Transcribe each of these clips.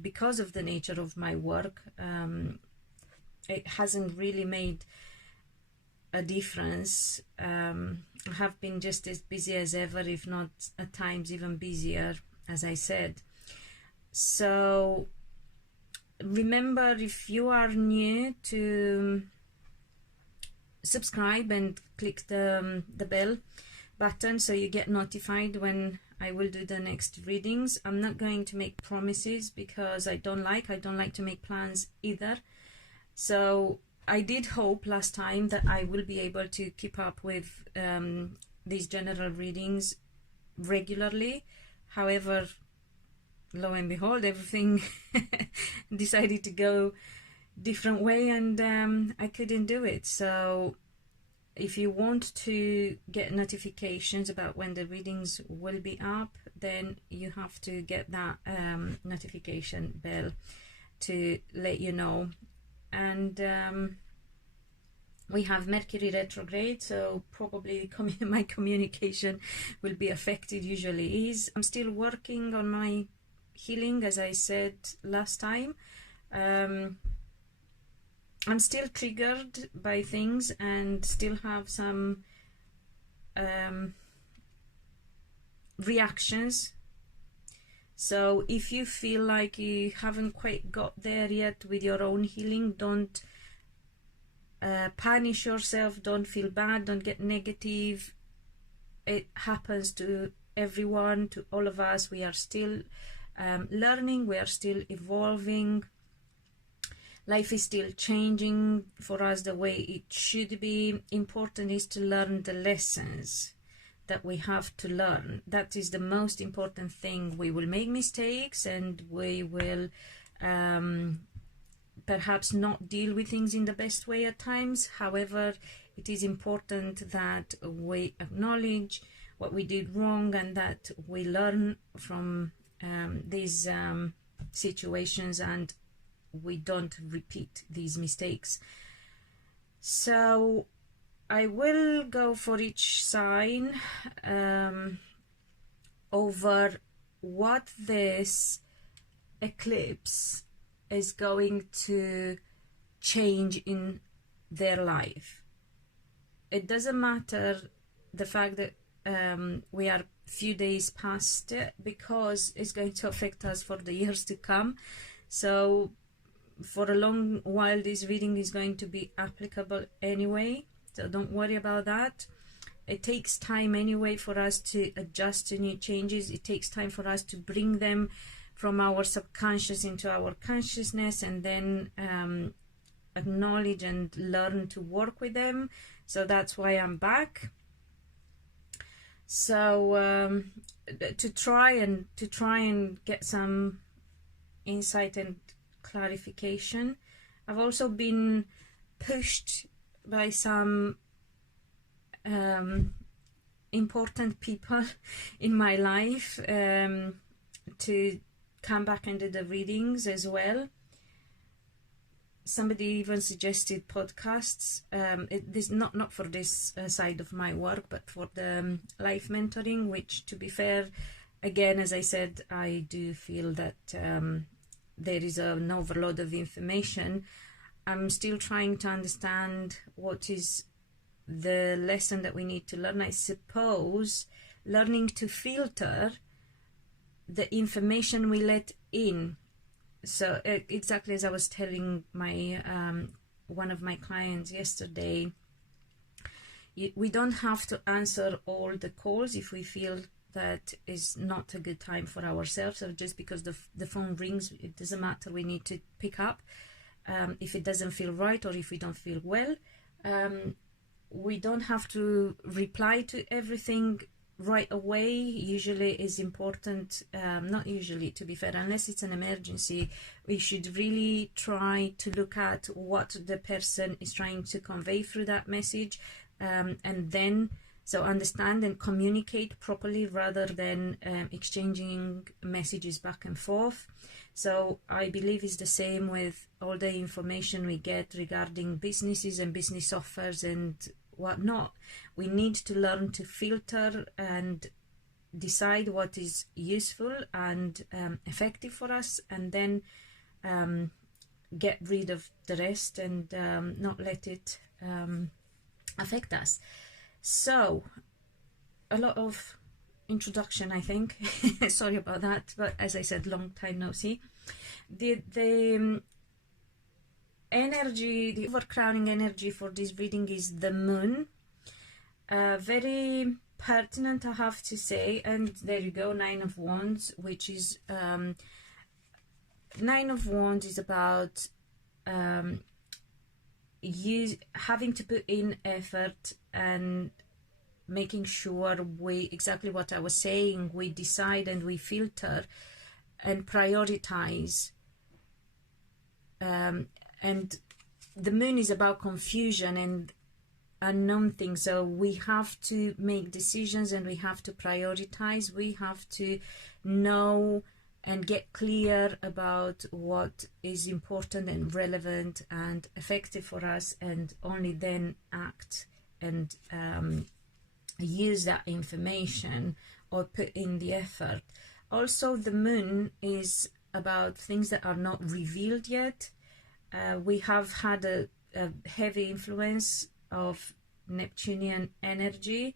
because of the nature of my work, it hasn't really made a difference. I have been just as busy as ever, if not at times even busier, as I said. So remember, if you are new, to subscribe and click the bell button so you get notified when I will do the next readings. I'm not going to make promises because I don't like to make plans either. So I did hope last time that I will be able to keep up with these general readings regularly. However, lo and behold, everything decided to go different way, and I couldn't do it. So if you want to get notifications about when the readings will be up, then you have to get that notification bell to let you know. And we have Mercury retrograde, so probably my communication will be affected. Usually is. I'm still working on my healing, as I said last time. I'm still triggered by things and still have some reactions. So if you feel like you haven't quite got there yet with your own healing, don't punish yourself, don't feel bad, don't get negative. It happens to everyone, to all of us. We are still learning, we are still evolving. Life is still changing for us the way it should be. Important is to learn the lessons that we have to learn. That is the most important thing. We will make mistakes and we will perhaps not deal with things in the best way at times. However, it is important that we acknowledge what we did wrong and that we learn from these situations and we don't repeat these mistakes. So I will go for each sign over what this eclipse is going to change in their life. It doesn't matter the fact that we are few days past it, because it's going to affect us for the years to come. So for a long while this reading is going to be applicable anyway, so don't worry about that. It takes time anyway for us to adjust to new changes. It takes time for us to bring them from our subconscious into our consciousness, and then acknowledge and learn to work with them. So that's why I'm back. So to try and get some insight and clarification. I've also been pushed by some important people in my life to come back and do the readings as well. Somebody even suggested podcasts. This not for this side of my work, but for the life mentoring, which, to be fair, again, as I said, I do feel that there is an overload of information. I'm still trying to understand what is the lesson that we need to learn. I suppose learning to filter the information we let in. So exactly as I was telling my one of my clients yesterday, we don't have to answer all the calls if we feel that is not a good time for ourselves, or just because the phone rings, it doesn't matter, we need to pick up. If it doesn't feel right, or if we don't feel well, we don't have to reply to everything right away. Usually is important, not usually, to be fair, unless it's an emergency, we should really try to look at what the person is trying to convey through that message, and then so understand and communicate properly rather than exchanging messages back and forth. So I believe it's the same with all the information we get regarding businesses and business offers and whatnot. We need to learn to filter and decide what is useful and effective for us, and then get rid of the rest and not let it affect us. So a lot of introduction, I think. Sorry about that, but as I said, long time no see. The energy, the overcrowding energy for this reading is the moon. Very pertinent, I have to say. And there you go, Nine of Wands, which is Nine of Wands is about you having to put in effort and making sure we, exactly what I was saying, we decide and we filter and prioritize. And the moon is about confusion and unknown things, so we have to make decisions and we have to prioritize. We have to know and get clear about what is important and relevant and effective for us, and only then act and use that information or put in the effort. Also, the moon is about things that are not revealed yet. We have had a heavy influence of Neptunian energy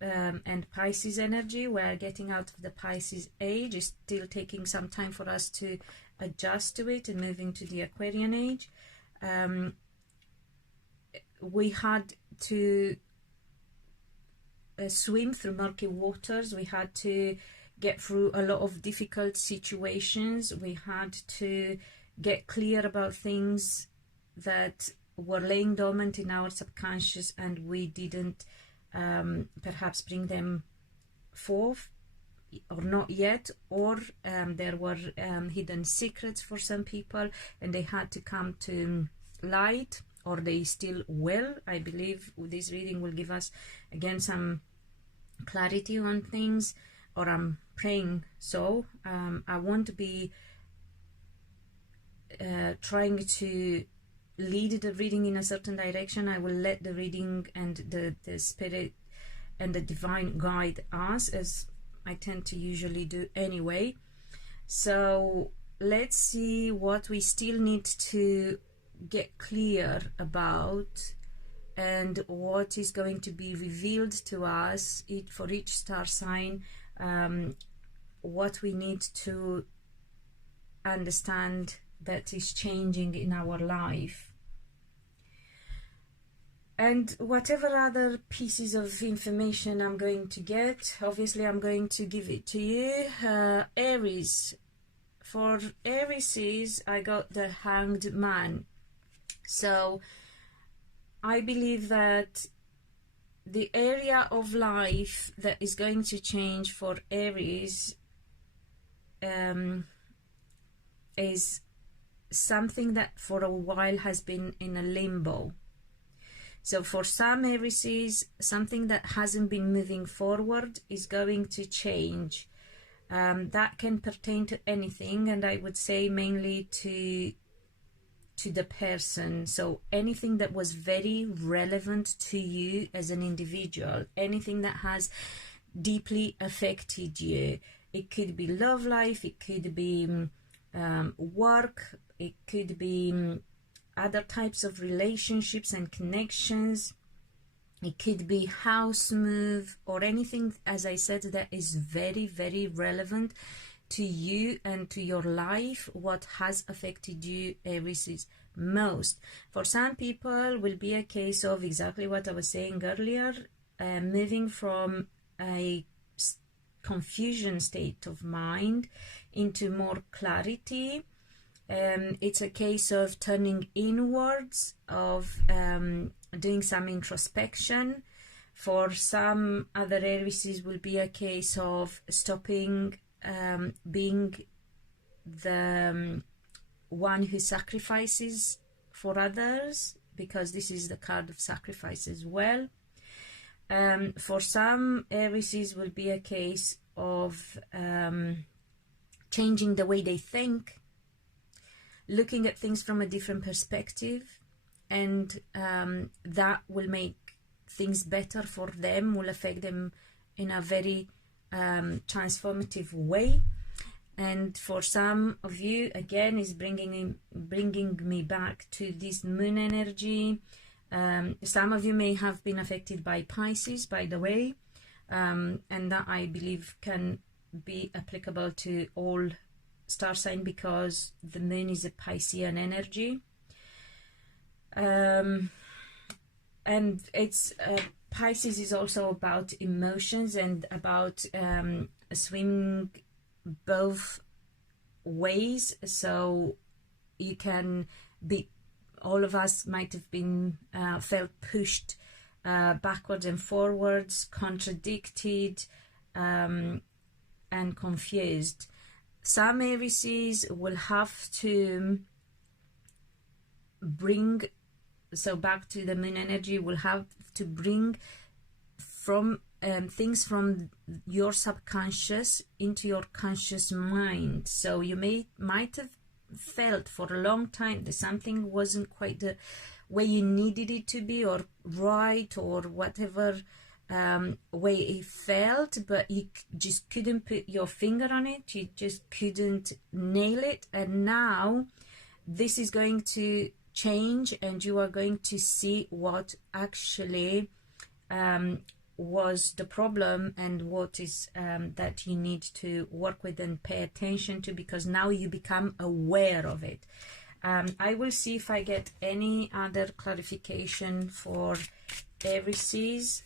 and Pisces energy. We're getting out of the Pisces age. It's still taking some time for us to adjust to it and moving to the Aquarian age. We had to swim through murky waters. We had to get through a lot of difficult situations. We had to get clear about things that were laying dormant in our subconscious, and we didn't perhaps bring them forth, or not yet, or there were hidden secrets for some people and they had to come to light, or they still will. I believe this reading will give us again some clarity on things, or I'm praying so. I won't be trying to lead the reading in a certain direction. I will let the reading and the spirit and the divine guide us, as I tend to usually do anyway. So let's see what we still need to get clear about, and what is going to be revealed to us for each star sign, what we need to understand that is changing in our life. And whatever other pieces of information I'm going to get, obviously I'm going to give it to you. Aries. For Aries, I got the Hanged Man. So I believe that the area of life that is going to change for Aries is something that for a while has been in a limbo. So for some Aries, something that hasn't been moving forward is going to change. That can pertain to anything, and I would say mainly to the person. So anything that was very relevant to you as an individual, anything that has deeply affected you. It could be love life, it could be work, it could be other types of relationships and connections. It could be house move, or anything, as I said, that is very, very relevant to you and to your life. What has affected you, Aries, is most. For some people will be a case of exactly what I was saying earlier, moving from a confusion state of mind into more clarity. It's a case of turning inwards, of doing some introspection. For some other Aries, will be a case of stopping being the one who sacrifices for others, because this is the card of sacrifice as well. For some Aries, will be a case of changing the way they think, looking at things from a different perspective, and that will make things better for them, will affect them in a very transformative way. And for some of you, again, is bringing me back to this moon energy. Some of you may have been affected by Pisces, by the way, and that I believe can be applicable to all star sign, because the moon is a Piscean energy. And it's Pisces is also about emotions and about swimming both ways. So you can be, all of us might have been felt pushed backwards and forwards, contradicted, and confused. Some Aries will have to bring, so back to the moon energy, will have to bring from things from your subconscious into your conscious mind. So you might have felt for a long time that something wasn't quite the way you needed it to be, or right, or whatever way it felt, but you just couldn't put your finger on it, you just couldn't nail it. And now this is going to change, and you are going to see what actually was the problem, and what is that you need to work with and pay attention to, because now you become aware of it. I will see if I get any other clarification for Aries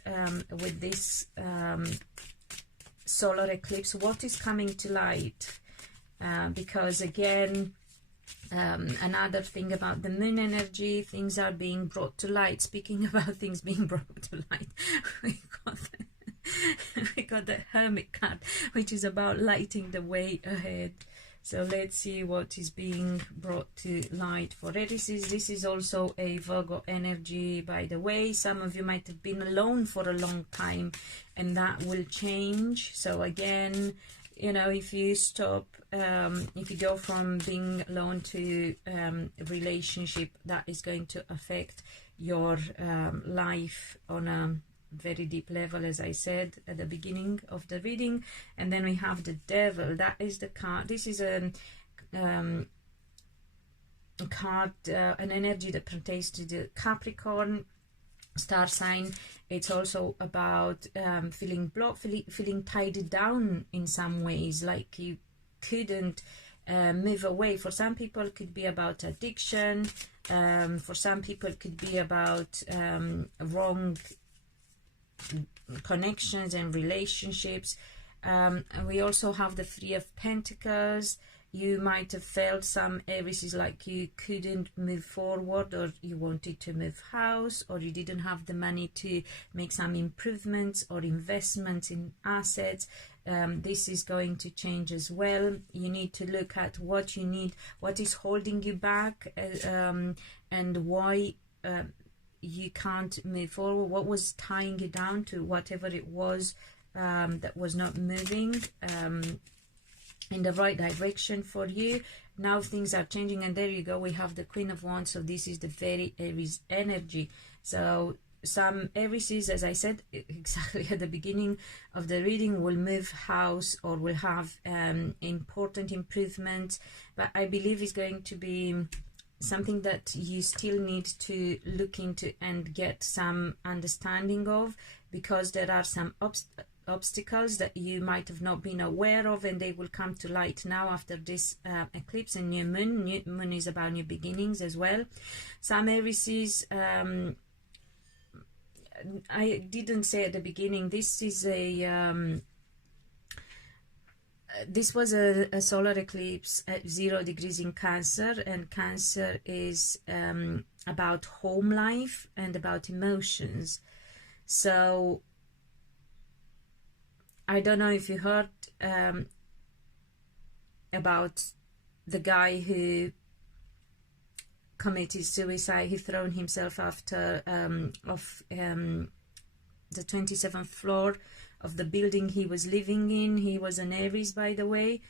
with this solar eclipse, what is coming to light, because again, another thing about the moon energy, things are being brought to light. Speaking about things being brought to light, we got the Hermit card, which is about lighting the way ahead. So let's see what is being brought to light for Aries. This is also a Virgo energy, by the way. Some of you might have been alone for a long time, and that will change. So again, you know, if you stop, if you go from being alone to a relationship, that is going to affect your life on a very deep level, as I said at the beginning of the reading. And then we have the Devil. That is the card. This is a card, an energy that pertains to the Capricorn star sign. It's also about feeling blocked, feeling tied down in some ways, like you couldn't move away. For some people it could be about addiction, for some people it could be about wrong connections and relationships. And we also have the Three of Pentacles. You might have felt, some Aries is like you couldn't move forward, or you wanted to move house, or you didn't have the money to make some improvements or investments in assets. This is going to change as well. You need to look at what you need, what is holding you back, and why you can't move forward, what was tying you down to whatever it was that was not moving in the right direction for you. Now things are changing, and there you go, we have the Queen of Wands. So this is the very Aries energy. So some Aries, as I said exactly at the beginning of the reading, will move house or will have important improvements, but I believe it's going to be something that you still need to look into and get some understanding of, because there are some obstacles that you might have not been aware of, and they will come to light now after this eclipse and new moon. New moon is about new beginnings as well. Some Aries, I didn't say at the beginning, this is a this was a solar eclipse at 0 degrees in Cancer, and Cancer is about home life and about emotions. So I don't know if you heard about the guy who committed suicide. He thrown himself after off the 27th floor of the building he was living in. He was an Aries, by the way,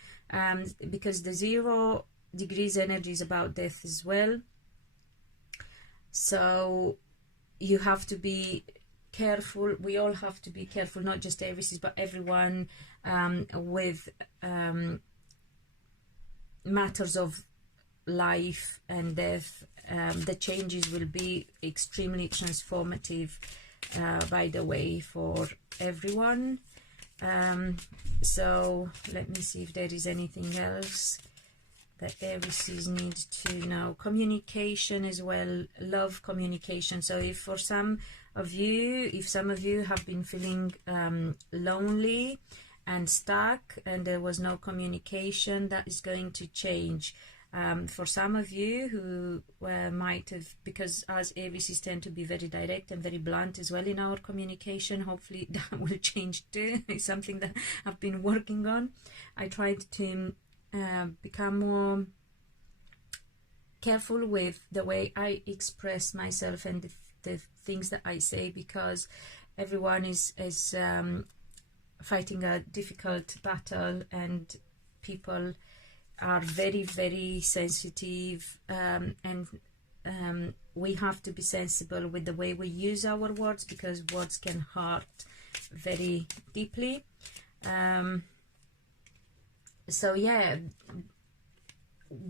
because the 0 degrees energy is about death as well. So you have to be careful. We all have to be careful, not just Aries, but everyone, with matters of life and death. The changes will be extremely transformative, by the way, for everyone. So let me see if there is anything else that Aries needs to know. Communication as well, love, communication. So if for some of you, have been feeling lonely and stuck and there was no communication, that is going to change. For some of you who might have, because as Aries tend to be very direct and very blunt as well in our communication, hopefully that will change too. It's something that I've been working on. I tried to become more careful with the way I express myself and the things that I say, because everyone is fighting a difficult battle, and people are very, very sensitive, and we have to be sensible with the way we use our words, because words can hurt very deeply. So yeah,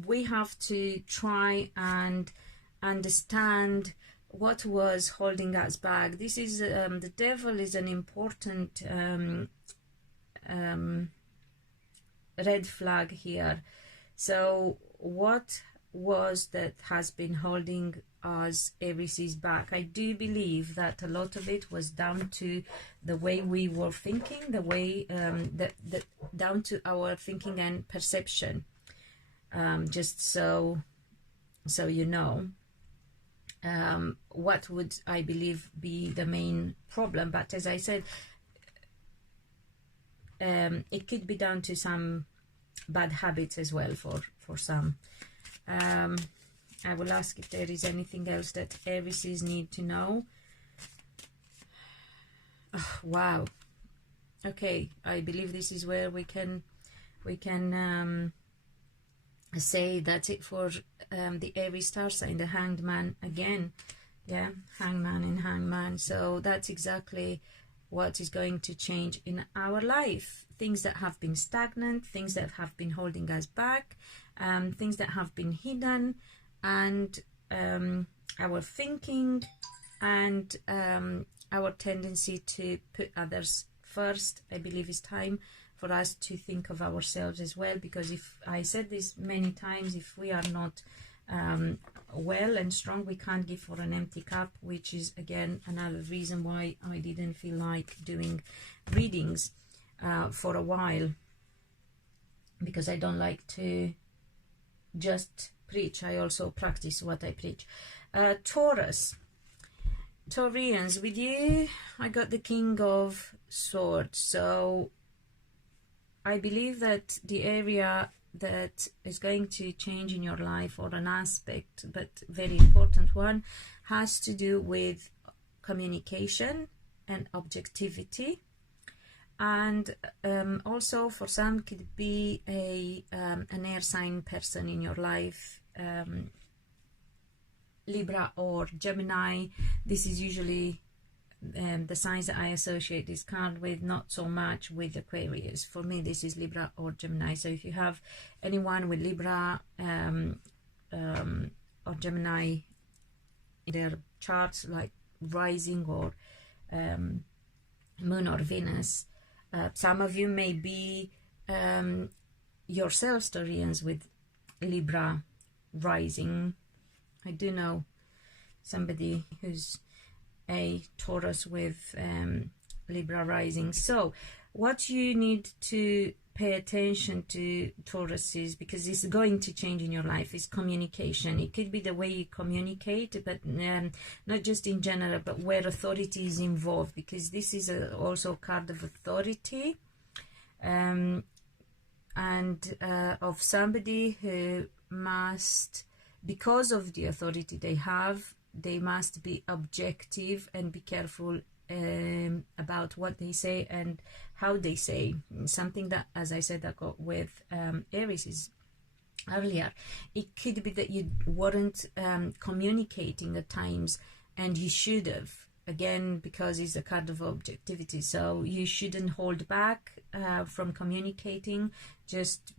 we have to try and understand what was holding us back. This is the devil is an important red flag here. So what was that has been holding us Aries back? I do believe that a lot of it was down to the way we were thinking, the way down to our thinking and perception. Just so you know, what would I believe be the main problem. But as I said, it could be down to some bad habits as well for some. I will ask if there is anything else that Aries need to know. Oh, wow. Okay, I believe this is where we can say that's it for the Aries star sign, the Hanged Man again. Yeah, Hangman and Hangman. So that's exactly what is going to change in our life. Things that have been stagnant, things that have been holding us back, things that have been hidden, and our thinking and our tendency to put others first. I believe it's time for us to think of ourselves as well, because if I said this many times, if we are not well and strong, we can't give for an empty cup, which is again another reason why I didn't feel like doing readings for a while, because I don't like to just preach. I also practice what I preach. Taurus, Taurians, with you I got the King of Swords. So I believe that the area that is going to change in your life, or an aspect, but very important one, has to do with communication and objectivity. And also for some could be an air sign person in your life, Libra or Gemini. This is usually the signs that I associate this card with, not so much with Aquarius. For me, this is Libra or Gemini. So if you have anyone with Libra or Gemini in their charts, like rising or Moon or Venus, some of you may be yourselves Taurians with Libra rising. I do know somebody who's a Taurus with Libra rising. So what you need to pay attention to, Taurus, is, because it's going to change in your life, is communication. It could be the way you communicate, but not just in general, but where authority is involved, because this is also a card of authority, and of somebody who must, because of the authority they have, they must be objective and be careful about what they say and how they say. Something that, as I said, I got with Aries is earlier. It could be that you weren't communicating at times, and you should have. again, because it's a card of objectivity, so you shouldn't hold back from communicating. Just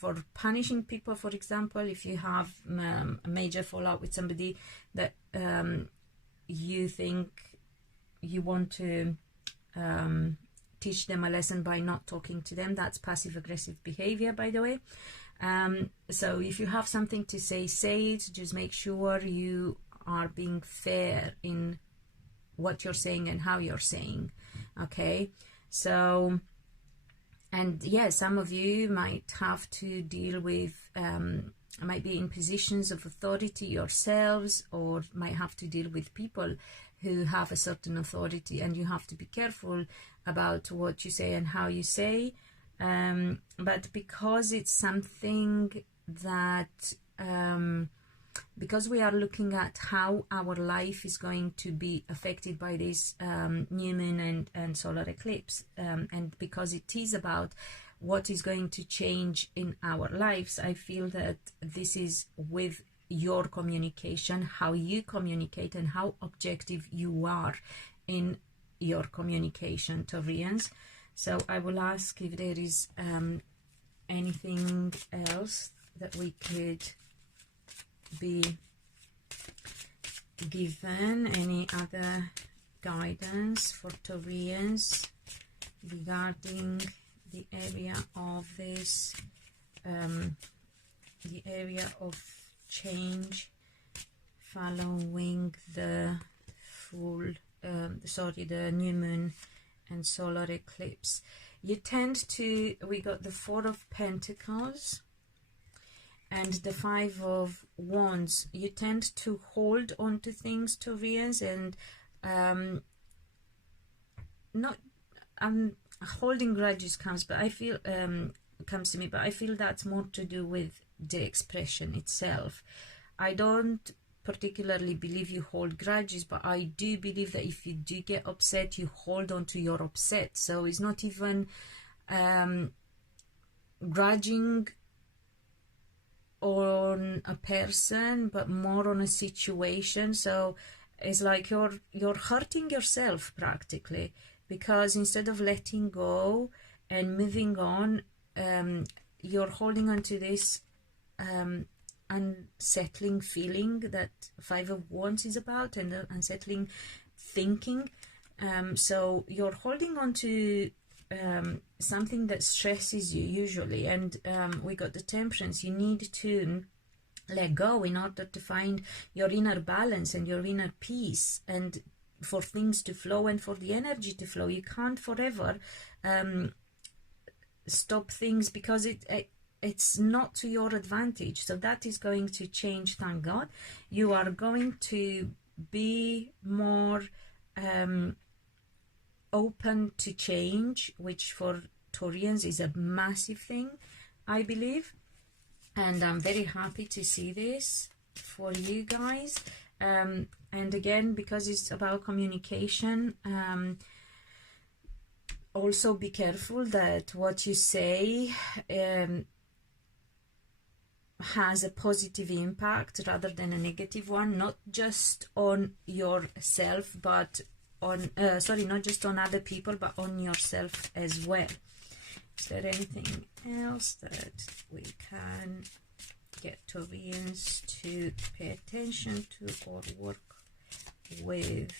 for punishing people, for example, if you have a major fallout with somebody that you think you want to teach them a lesson by not talking to them, that's passive aggressive behavior, by the way. So if you have something to say, say it. Just make sure you are being fair in what you're saying and how you're saying. Okay, so, and yeah, some of you might have to deal with might be in positions of authority yourselves, or might have to deal with people who have a certain authority, and you have to be careful about what you say and how you say. But because it's something that because we are looking at how our life is going to be affected by this new moon and solar eclipse, and because it is about what is going to change in our lives, I feel that this is with your communication, how you communicate and how objective you are in your communication, Taurians. So I will ask if there is anything else that we could be given, any other guidance for Taurians regarding the area of this, the area of change following the the new moon and solar eclipse. You tend to, we got the Four of Pentacles and the Five of Wands. You tend to hold on to things, Taurians, and not holding grudges comes, but I feel comes to me, but I feel that's more to do with the expression itself. I don't particularly believe you hold grudges, but I do believe that if you do get upset, you hold on to your upset. So it's not even grudging on a person, but more on a situation. So it's like you're hurting yourself practically, because instead of letting go and moving on, you're holding on to this unsettling feeling that Five of Wands is about, and the unsettling thinking. So you're holding on to something that stresses you usually, and we got the Temperance. You need to let go in order to find your inner balance and your inner peace, and for things to flow and for the energy to flow. You can't forever stop things, because it's not to your advantage. So that is going to change, thank God. You are going to be more open to change, which for Taurians is a massive thing, I believe. And I'm very happy to see this for you guys. And again, because it's about communication, also be careful that what you say has a positive impact rather than a negative one, not just on yourself, but on not just on other people, but on yourself as well. Is there anything else that we can get Taurians to pay attention to or work with?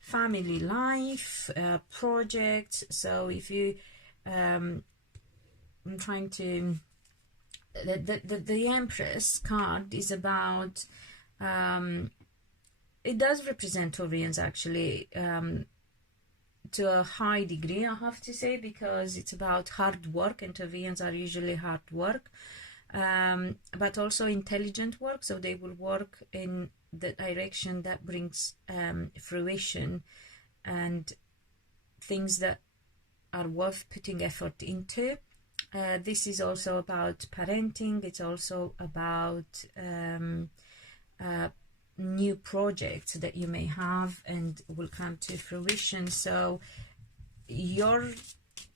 Family life, projects. So if you I'm trying to the Empress card is about it does represent Taurians actually, to a high degree, I have to say, because it's about hard work, and Taurians are usually hard work, but also intelligent work. So they will work in the direction that brings fruition and things that are worth putting effort into. This is also about parenting. It's also about new projects that you may have and will come to fruition. So you're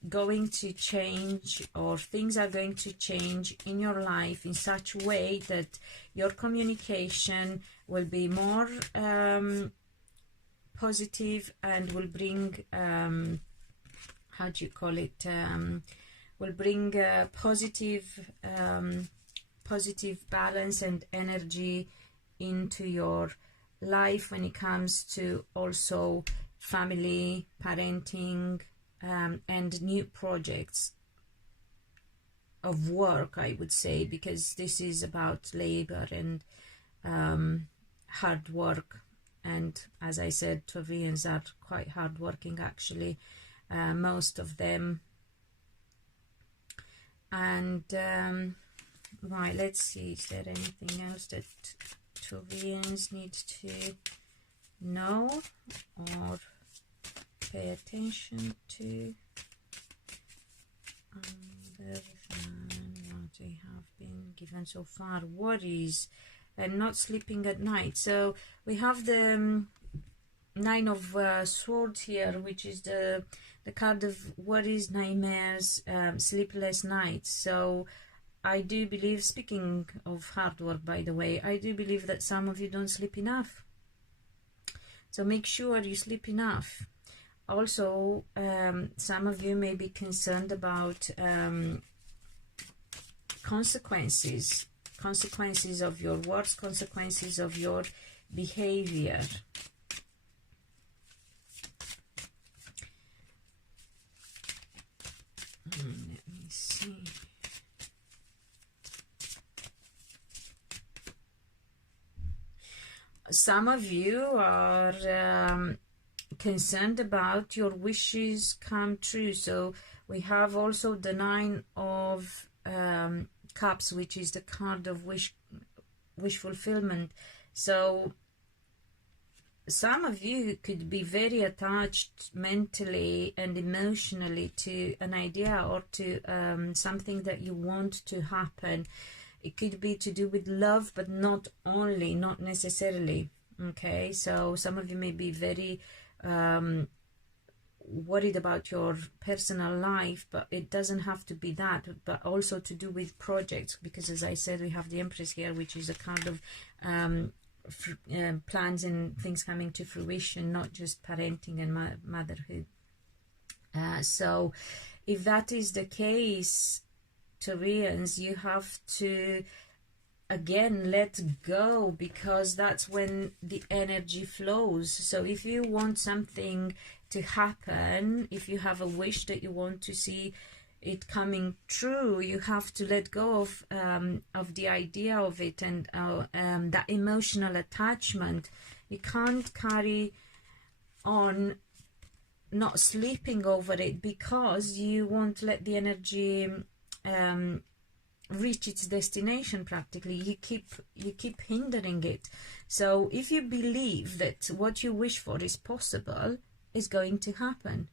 going to change, or things are going to change in your life in such a way that your communication will be more positive and will bring, how do you call it, will bring positive balance and energy into your life when it comes to also family, parenting, and new projects of work, I would say, because this is about labor and hard work. And as I said, Taurians are quite hardworking, actually, most of them. And right, let's see, is there anything else that Taurians need to know or pay attention to? What they have been given so far: worries and not sleeping at night. So we have the Nine of Swords here, which is the card of worries, nightmares, sleepless nights. So I do believe, speaking of hard work, by the way, I do believe that some of you don't sleep enough. So make sure you sleep enough. Also, some of you may be concerned about consequences of your words, consequences of your behavior. Let me see. Some of you are concerned about your wishes come true. So we have also the Nine of Cups, which is the card of wish fulfillment. So some of you could be very attached mentally and emotionally to an idea or to something that you want to happen. It could be to do with love, but not necessarily. Okay, so some of you may be very worried about your personal life, but it doesn't have to be that, but also to do with projects, because as I said, we have the Empress here, which is a kind of plans and things coming to fruition, not just parenting and motherhood. So if that is the case, Taurians, you have to again let go, because that's when the energy flows. So if you want something to happen, if you have a wish that you want to see it coming true, you have to let go of the idea of it and that emotional attachment. You can't carry on not sleeping over it, because you won't let the energy reach its destination. Practically, you keep hindering it. So if you believe that what you wish for is possible, is going to happen.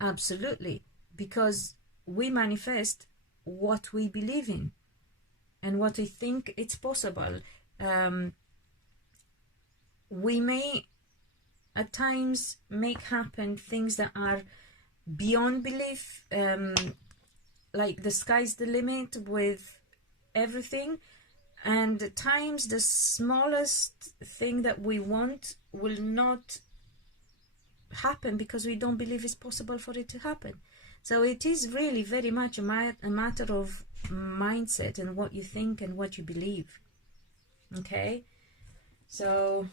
Absolutely, because we manifest what we believe in and what we think it's possible. We may at times make happen things that are beyond belief, like the sky's the limit with everything, and at times the smallest thing that we want will not happen because we don't believe it's possible for it to happen. So it is really very much a matter of mindset and what you think and what you believe. Okay, so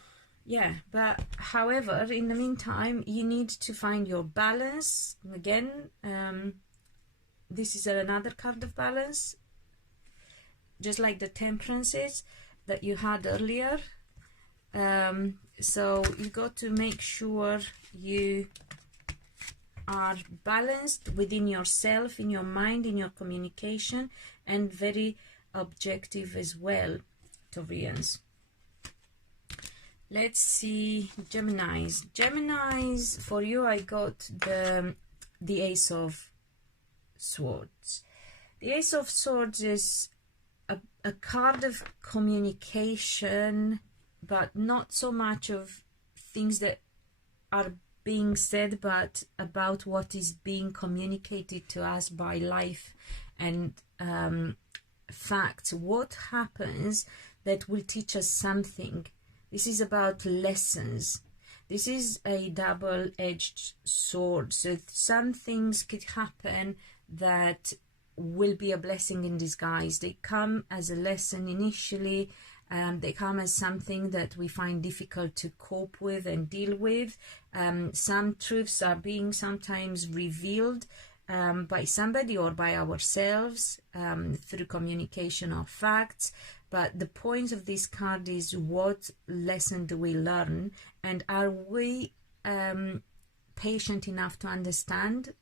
yeah, but however, in the meantime, you need to find your balance. Again, this is another card of balance, just like the temperances that you had earlier. So you got to make sure you are balanced within yourself, in your mind, in your communication, and very objective as well, Taurians. Let's see, Geminis. Geminis, for you, I got the Ace of Swords. The Ace of Swords is a card of communication, but not so much of things that are being said, but about what is being communicated to us by life and facts. What happens that will teach us something. This is about lessons. this is a double-edged sword. So some things could happen that will be a blessing in disguise. They come as a lesson initially. They come as something that we find difficult to cope with and deal with. Some truths are being sometimes revealed by somebody or by ourselves through communication of facts. But the point of this card is, what lesson do we learn, and are we patient enough to understand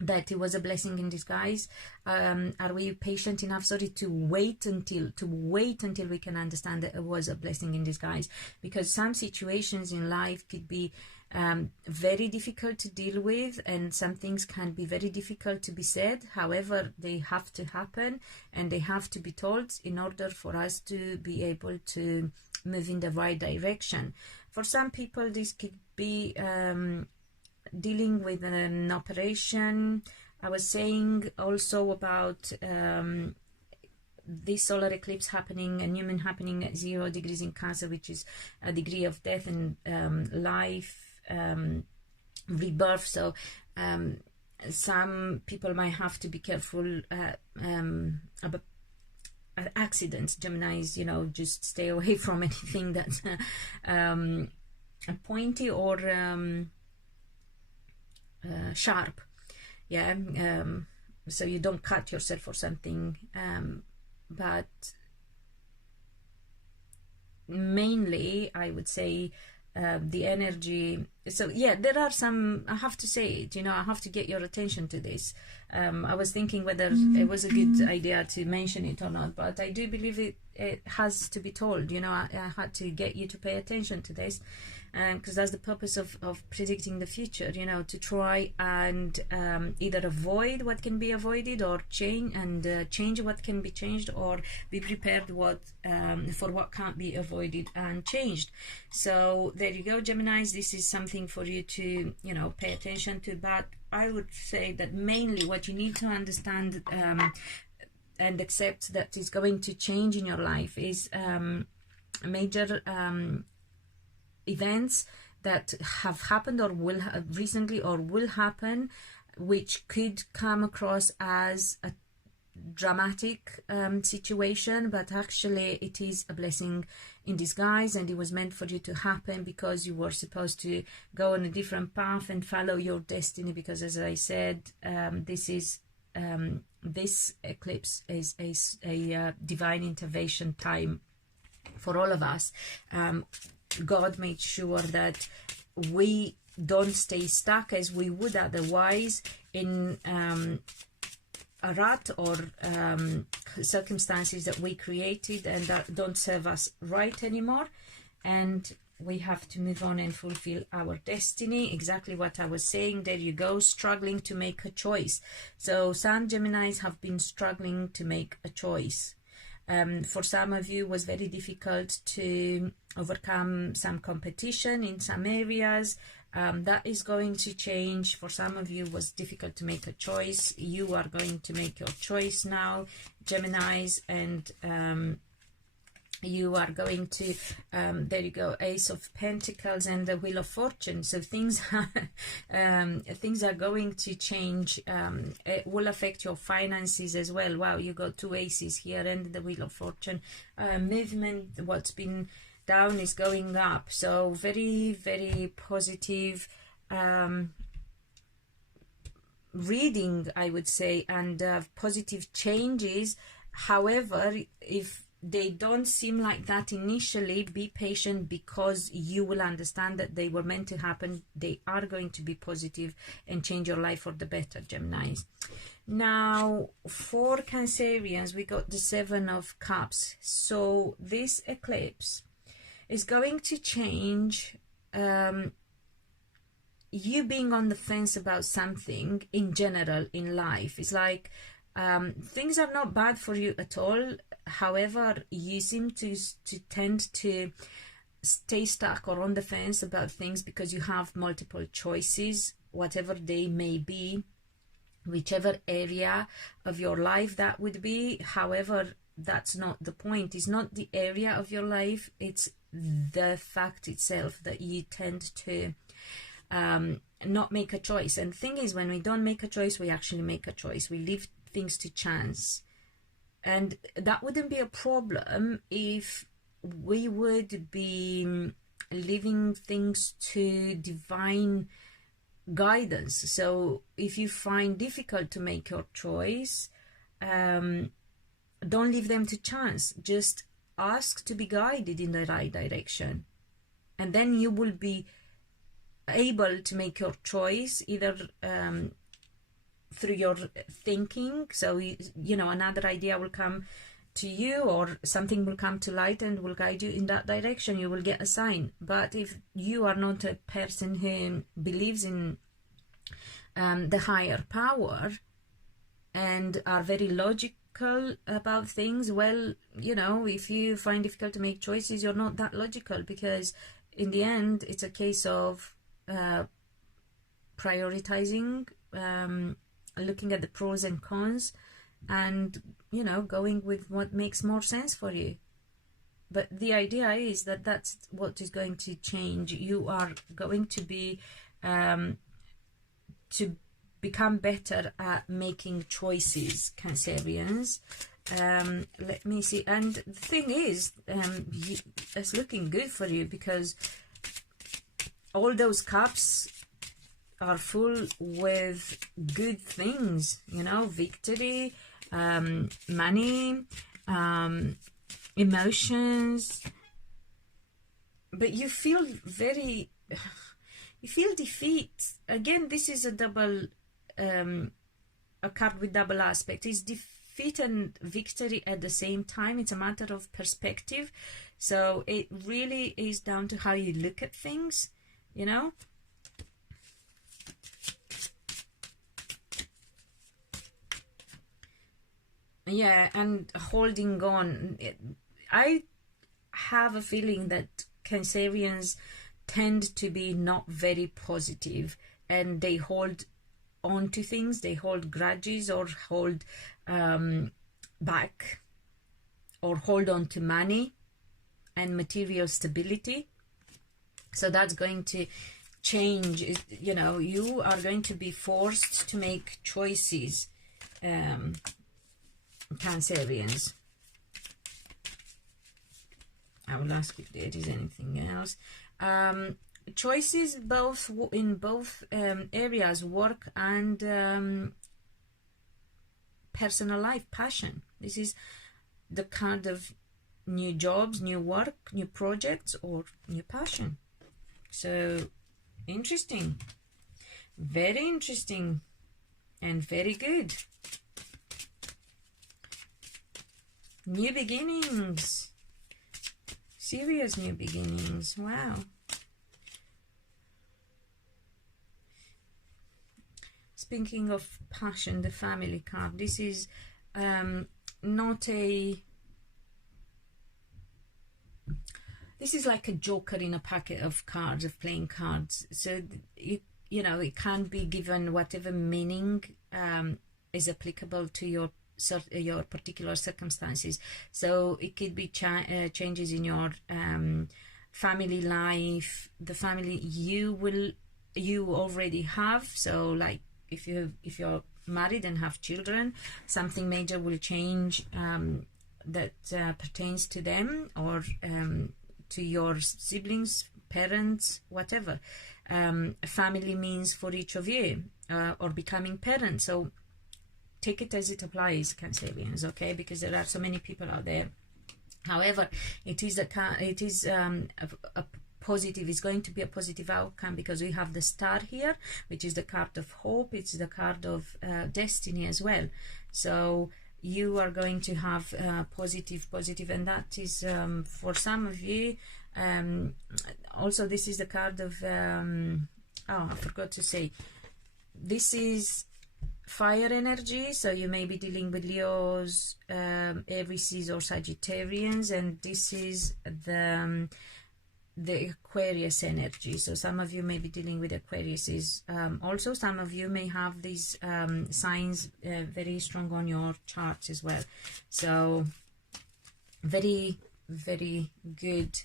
that it was a blessing in disguise? Are we patient enough, to wait until we can understand that it was a blessing in disguise? Because some situations in life could be very difficult to deal with, and some things can be very difficult to be said. However, they have to happen and they have to be told in order for us to be able to move in the right direction. For some people, this could be dealing with an operation. I was saying also about this solar eclipse happening, a new moon happening at 0 degrees in Cancer, which is a degree of death and life, rebirth. So some people might have to be careful about accidents. Geminis, just stay away from anything that's pointy or sharp, so you don't cut yourself or something, but mainly I would say the energy. So there are some, I have to say it, I have to get your attention to this. I was thinking whether it was a good idea to mention it or not, but I do believe it has to be told. I had to get you to pay attention to this, because that's the purpose of predicting the future, to try and either avoid what can be avoided, or change what can be changed, or be prepared for what can't be avoided and changed. So there you go, Geminis. This is something for you to pay attention to. But I would say that mainly what you need to understand and accept that is going to change in your life is major events that have happened or will have recently or will happen, which could come across as a dramatic situation, but actually it is a blessing in disguise, and it was meant for you to happen because you were supposed to go on a different path and follow your destiny. Because as I said, this eclipse is a divine intervention time for all of us. God made sure that we don't stay stuck as we would otherwise in a rut or circumstances that we created and that don't serve us right anymore, and we have to move on and fulfill our destiny. Exactly what I was saying. There you go, struggling to make a choice. So some Geminis have been struggling to make a choice. For some of you, it was very difficult to overcome some competition in some areas. That is going to change. For some of you, it was difficult to make a choice. You are going to make your choice now, Geminis, and you are going to there you go, Ace of Pentacles and the Wheel of Fortune. So things are going to change. It will affect your finances as well. Wow, you got two aces here and the Wheel of Fortune. Movement, what's been down is going up. So very, very positive reading, I would say, and positive changes. However, if they don't seem like that initially, be patient, because you will understand that they were meant to happen. They are going to be positive and change your life for the better, Geminis. Now, for Cancerians, we got the 7 of Cups. So this eclipse is going to change you being on the fence about something in general in life. It's like things are not bad for you at all. However, you seem to tend to stay stuck or on the fence about things because you have multiple choices, whatever they may be, whichever area of your life that would be. However, that's not the point. It's not the area of your life, it's the fact itself that you tend to not make a choice. And the thing is, when we don't make a choice, we actually make a choice. We leave things to chance. And that wouldn't be a problem if we would be leaving things to divine guidance. So if you find difficult to make your choice, don't leave them to chance. Just ask to be guided in the right direction, and then you will be able to make your choice either through your thinking. So you know, another idea will come to you, or something will come to light and will guide you in that direction. You will get a sign. But if you are not a person who believes in the higher power and are very logical about things, well, you know, if you find difficult to make choices, you're not that logical, because in the end it's a case of prioritizing, looking at the pros and cons, and, you know, going with what makes more sense for you. But the idea is that that's what is going to change. You are going to be to become better at making choices, Cancerians. Let me see. And the thing is, it's looking good for you, because all those cups are full with good things, you know, victory, money, emotions. But you feel very, you feel defeat. Again, this is a double, a card with double aspect. It's defeat and victory at the same time. It's a matter of perspective. So it really is down to how you look at things, you know. Yeah, and holding on. I have a feeling that Cancerians tend to be not very positive, and they hold on to things. They hold grudges, or hold back, or hold on to money and material stability. So that's going to change. You know, you are going to be forced to make choices, Cancerians. I will ask if there is anything else. Choices both in both areas, work and personal life, passion. This is the card of new jobs, new work, new projects, or new passion. So interesting, very interesting, and very good. New beginnings, serious new beginnings. Wow. Speaking of passion, the family card. This is not a... This is like a joker in a packet of cards, of playing cards. So, you know, it can be given whatever meaning is applicable to your particular circumstances. So it could be changes in your family life, the family you already have. So like if you're married and have children, something major will change that pertains to them, or to your siblings, parents, whatever. Family means for each of you, or becoming parents. So take it as it applies, Cancerians, okay? Because there are so many people out there. However, it is a positive. It's going to be a positive outcome, because we have the star here, which is the card of hope. It's the card of destiny as well. So you are going to have positive, and that is for some of you. Also, this is the card of oh, I forgot to say, this is fire energy. So you may be dealing with Leos, Aries, or Sagittarians, and this is the Aquarius energy. So some of you may be dealing with Aquariuses. Also, some of you may have these signs very strong on your charts as well. So very, very good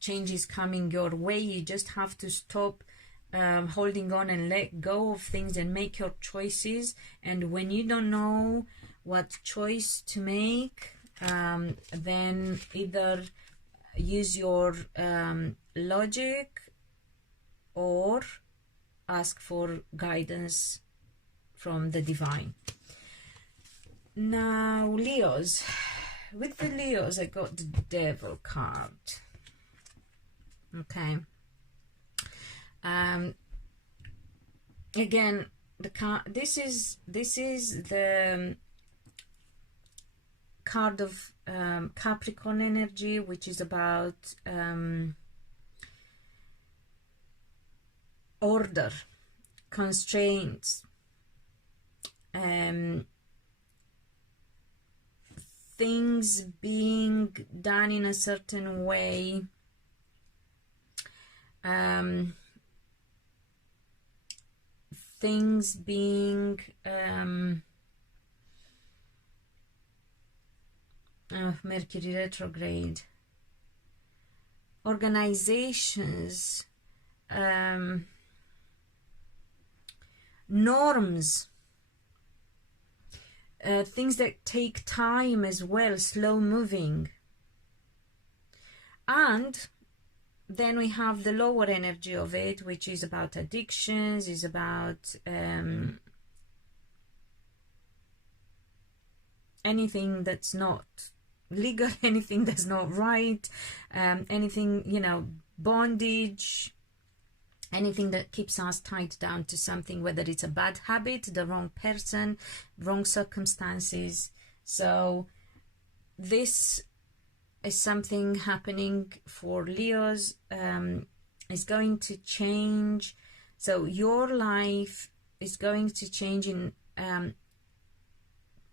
change is coming your way. You just have to stop holding on and let go of things and make your choices. And when you don't know what choice to make, then either use your logic or ask for guidance from the divine. Now, Leos. With the Leos, I got the Devil card. Okay. Again, the card. This is the card of Capricorn energy, which is about order, constraints, things being done in a certain way, things being Mercury retrograde, organizations, norms, things that take time as well, slow moving. And then we have the lower energy of it, which is about addictions, is about anything that's not legal, anything that's not right, anything, you know, bondage, anything that keeps us tied down to something, whether it's a bad habit, the wrong person, wrong circumstances. So this is something happening for Leos. Is going to change. So your life is going to change in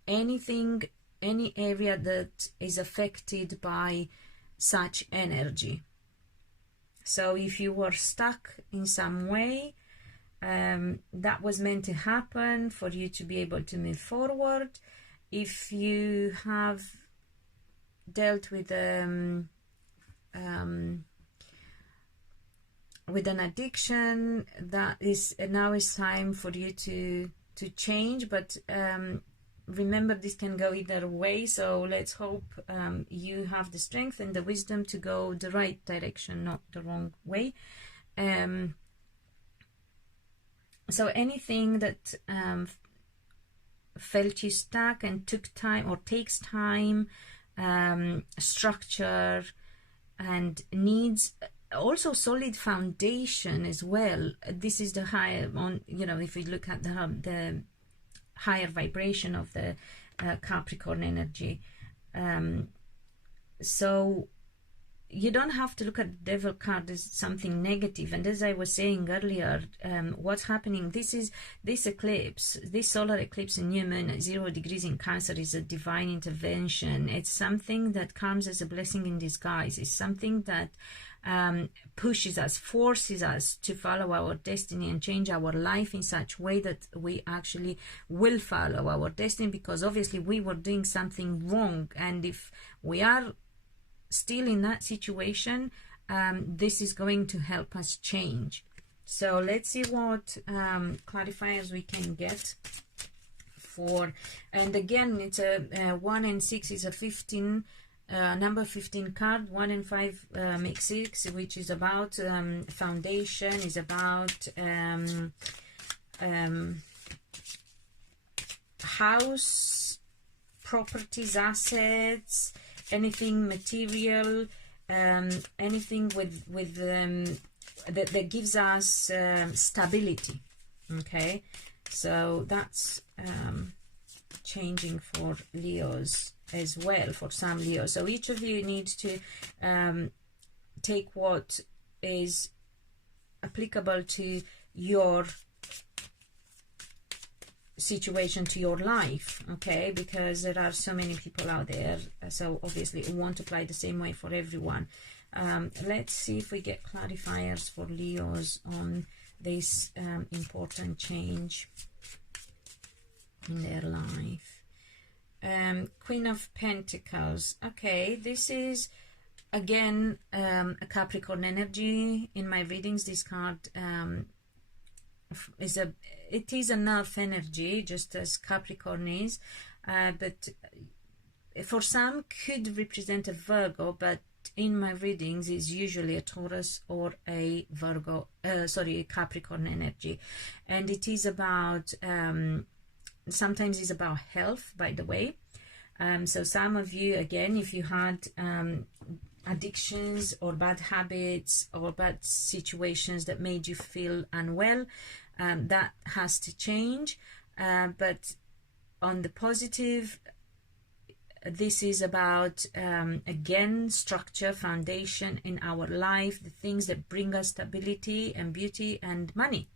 anything, any area that is affected by such energy. So if you were stuck in some way, that was meant to happen for you to be able to move forward. If you have dealt with an addiction, that is now is time for you to change. But remember, this can go either way, so let's hope you have the strength and the wisdom to go the right direction, not the wrong way. So anything that felt you stuck and took time or takes time, structure, and needs also solid foundation as well. This is the higher on, you know, if we look at the higher vibration of the Capricorn energy. So you don't have to look at the Devil card as something negative. And as I was saying earlier, what's happening, this eclipse, this solar eclipse in new moon at 0 degrees in Cancer is a divine intervention. It's something that comes as a blessing in disguise. It's something that pushes us, forces us to follow our destiny and change our life in such a way that we actually will follow our destiny, because obviously we were doing something wrong. And if we are still in that situation, this is going to help us change. So let's see what clarifiers we can get for, and again, it's a 1 and 6 is a 15 number 15 card. 1 and 5 make 6, which is about foundation, is about house, properties, assets, anything material, anything with that gives us stability. Okay, so that's changing for Leos as well, for some Leos. So each of you needs to take what is applicable to your situation, to your life, okay, because there are so many people out there, so obviously it won't apply the same way for everyone. Let's see if we get clarifiers for Leos on this important change in their life. Queen of Pentacles. Okay, this is again, a Capricorn energy in my readings. This card it is a Nerve energy, just as Capricorn is, but for some could represent a Virgo, but in my readings is usually a Taurus or a Virgo, a Capricorn energy. And it is about, sometimes it's about health, by the way. So some of you, again, if you had addictions or bad habits or bad situations that made you feel unwell, that has to change. But on the positive, this is about, again, structure, foundation in our life, the things that bring us stability and beauty and money.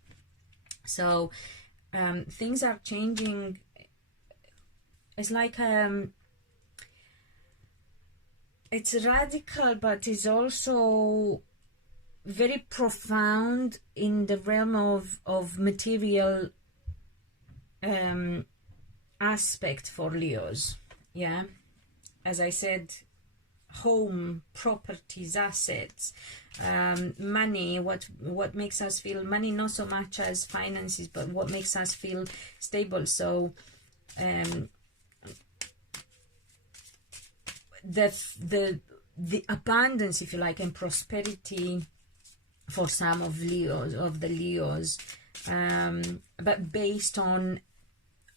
So things are changing. It's like, it's radical, but it's also very profound in the realm of material aspect for Leos. Yeah, as I said, home, properties, assets, money, what makes us feel money, not so much as finances, but what makes us feel stable. So the abundance, if you like, and prosperity for some of the Leos, but based on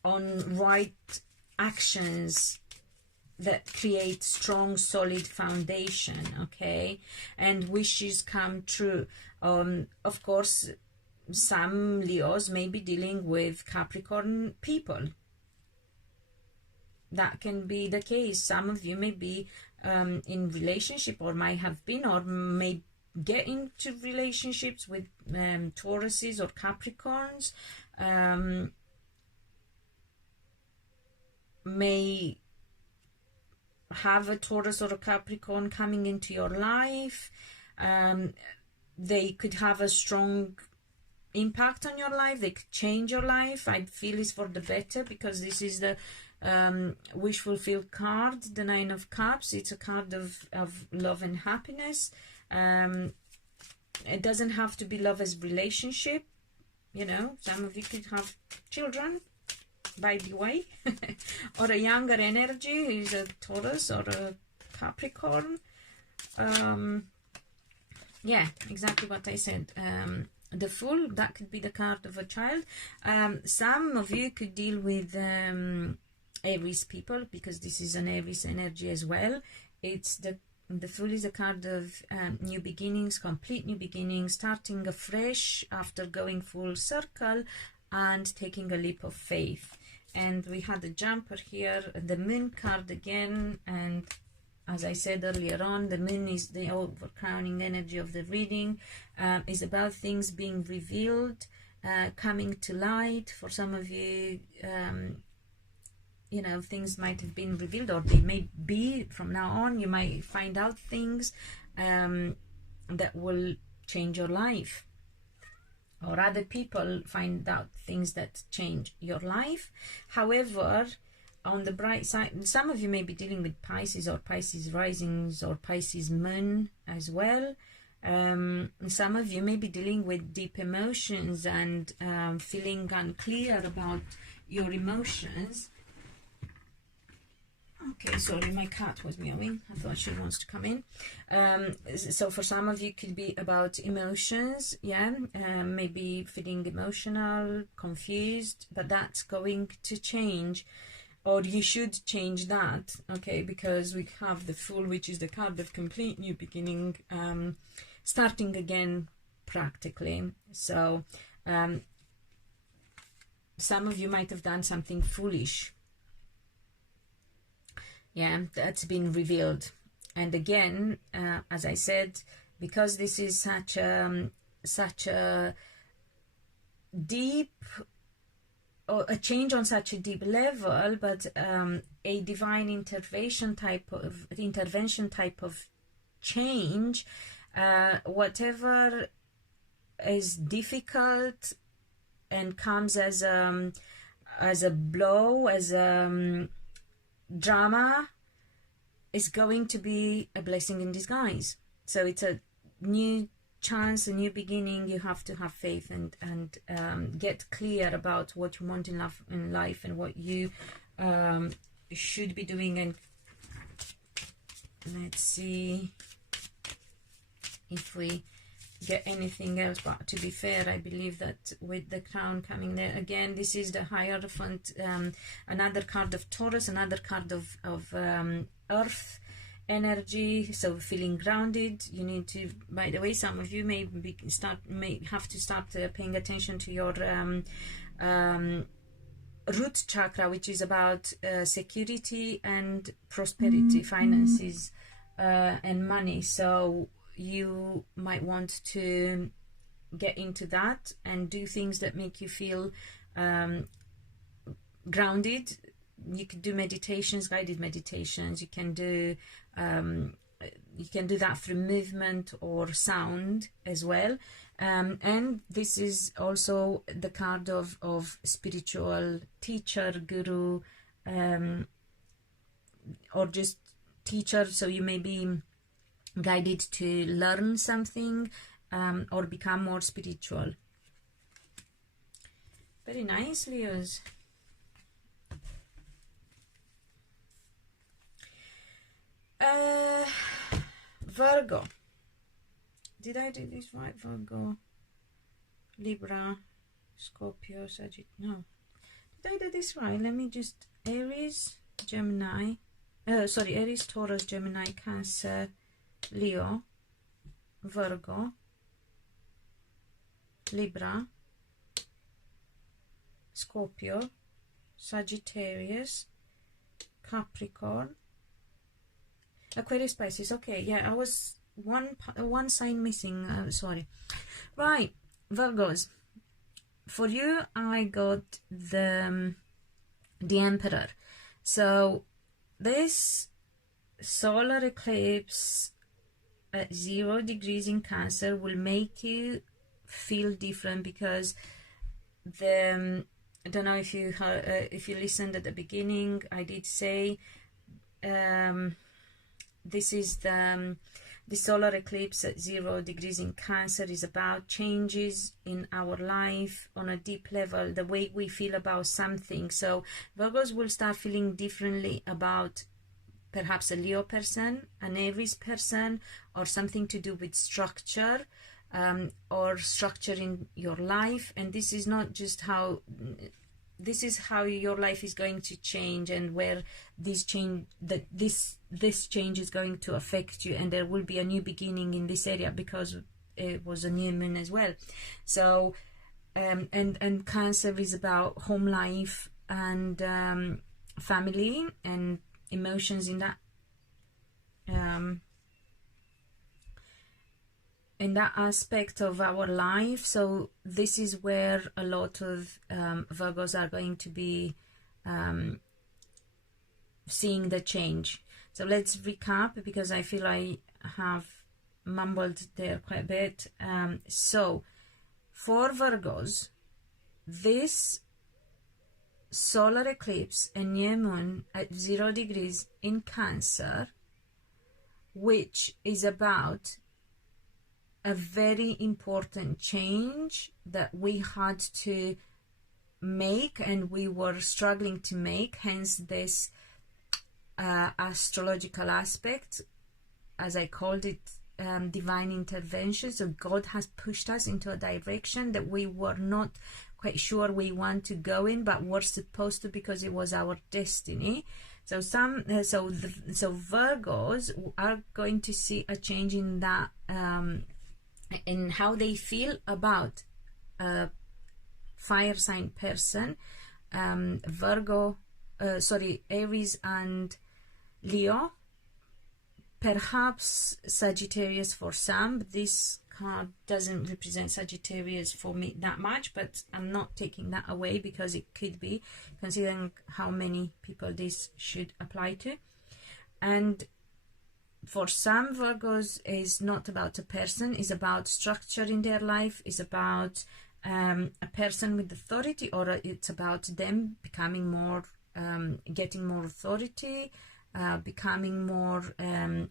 right actions that create strong, solid foundation, okay, and wishes come true. Of course, some Leos may be dealing with Capricorn people. That can be the case. Some of you may be in relationship, or might have been, or may get into relationships with Tauruses or Capricorns. May have a Taurus or a Capricorn coming into your life. They could have a strong impact on your life. They could change your life. I feel it's for the better, because this is the wish fulfill card, the Nine of Cups. It's a card of love and happiness. It doesn't have to be love as relationship. You know, some of you could have children, by the way, or a younger energy who is a Taurus or a Capricorn. Yeah, exactly what I said. The Fool, that could be the card of a child. Some of you could deal with Aries people, because this is an Aries energy as well. It's the Fool is a card of new beginnings, complete new beginnings, starting afresh after going full circle and taking a leap of faith. And we had a jumper here, the Moon card again, and as I said earlier on, the Moon is the overcrowning energy of the reading. Is about things being revealed, coming to light. For some of you, you know, things might have been revealed, or they may be from now on. You might find out things that will change your life, or other people find out things that change your life. However, on the bright side, some of you may be dealing with Pisces or Pisces risings or Pisces moon as well. Some of you may be dealing with deep emotions and feeling unclear about your emotions. Okay, sorry, my cat was meowing. I thought she wants to come in. So for some of you, it could be about emotions, yeah, maybe feeling emotional, confused, but that's going to change, or you should change that, okay, because we have the Fool, which is the card of complete new beginning, starting again practically. So some of you might have done something foolish. Yeah, that's been revealed. And again, as I said, because this is such a deep, or a change on such a deep level, but a divine intervention type of change, whatever is difficult and comes as a blow, as a drama, is going to be a blessing in disguise. So it's a new chance, a new beginning. You have to have faith and get clear about what you want in life and what you should be doing. And let's see if we get anything else. But to be fair, I believe that with the crown coming there again, this is the Hierophant, another card of Taurus, another card of earth energy, so feeling grounded. You need to, by the way, some of you may have to start paying attention to your root chakra, which is about security and prosperity, finances, and money. So you might want to get into that and do things that make you feel grounded. You could do meditations, guided meditations. You can do that through movement or sound as well. And this is also the card of spiritual teacher, guru, or just teacher. So you may be guided to learn something or become more spiritual. Very nice, Leos. Virgo. Did I do this right? Virgo, Libra, Scorpio, Sagittarius. No. Did I do this right? Let me just... Aries, Gemini. Aries, Taurus, Gemini, Cancer, Leo, Virgo, Libra, Scorpio, Sagittarius, Capricorn, Aquarius, Pisces. Okay, yeah, I was one sign missing. Sorry. Right, Virgos. For you, I got the Emperor. So this solar eclipse at 0 degrees in Cancer will make you feel different, because I don't know if you heard, if you listened at the beginning, I did say this is the solar eclipse at 0 degrees in Cancer is about changes in our life on a deep level, the way we feel about something. So Virgos will start feeling differently about perhaps a Leo person, an Aries person, or something to do with structure, or structure in your life. And this is not just how... This is how your life is going to change, and where this change is going to affect you, and there will be a new beginning in this area, because it was a new moon as well. So and Cancer is about home life and family and emotions in that aspect of our life. So this is where a lot of Virgos are going to be seeing the change. So let's recap, because I feel I have mumbled there quite a bit. So for Virgos, this solar eclipse and new moon at 0 degrees in Cancer, which is about a very important change that we had to make and we were struggling to make, hence this astrological aspect, as I called it, divine intervention. So God has pushed us into a direction that we were not quite sure we want to go in, but we're supposed to, because it was our destiny. So Virgos are going to see a change in that, in how they feel about a fire sign person. Aries and Leo, perhaps Sagittarius for some, but this card doesn't represent Sagittarius for me that much, but I'm not taking that away, because it could be, considering how many people this should apply to. And for some, Virgos is not about a person, is about structure in their life, is about a person with authority, or it's about them becoming more, getting more authority, becoming more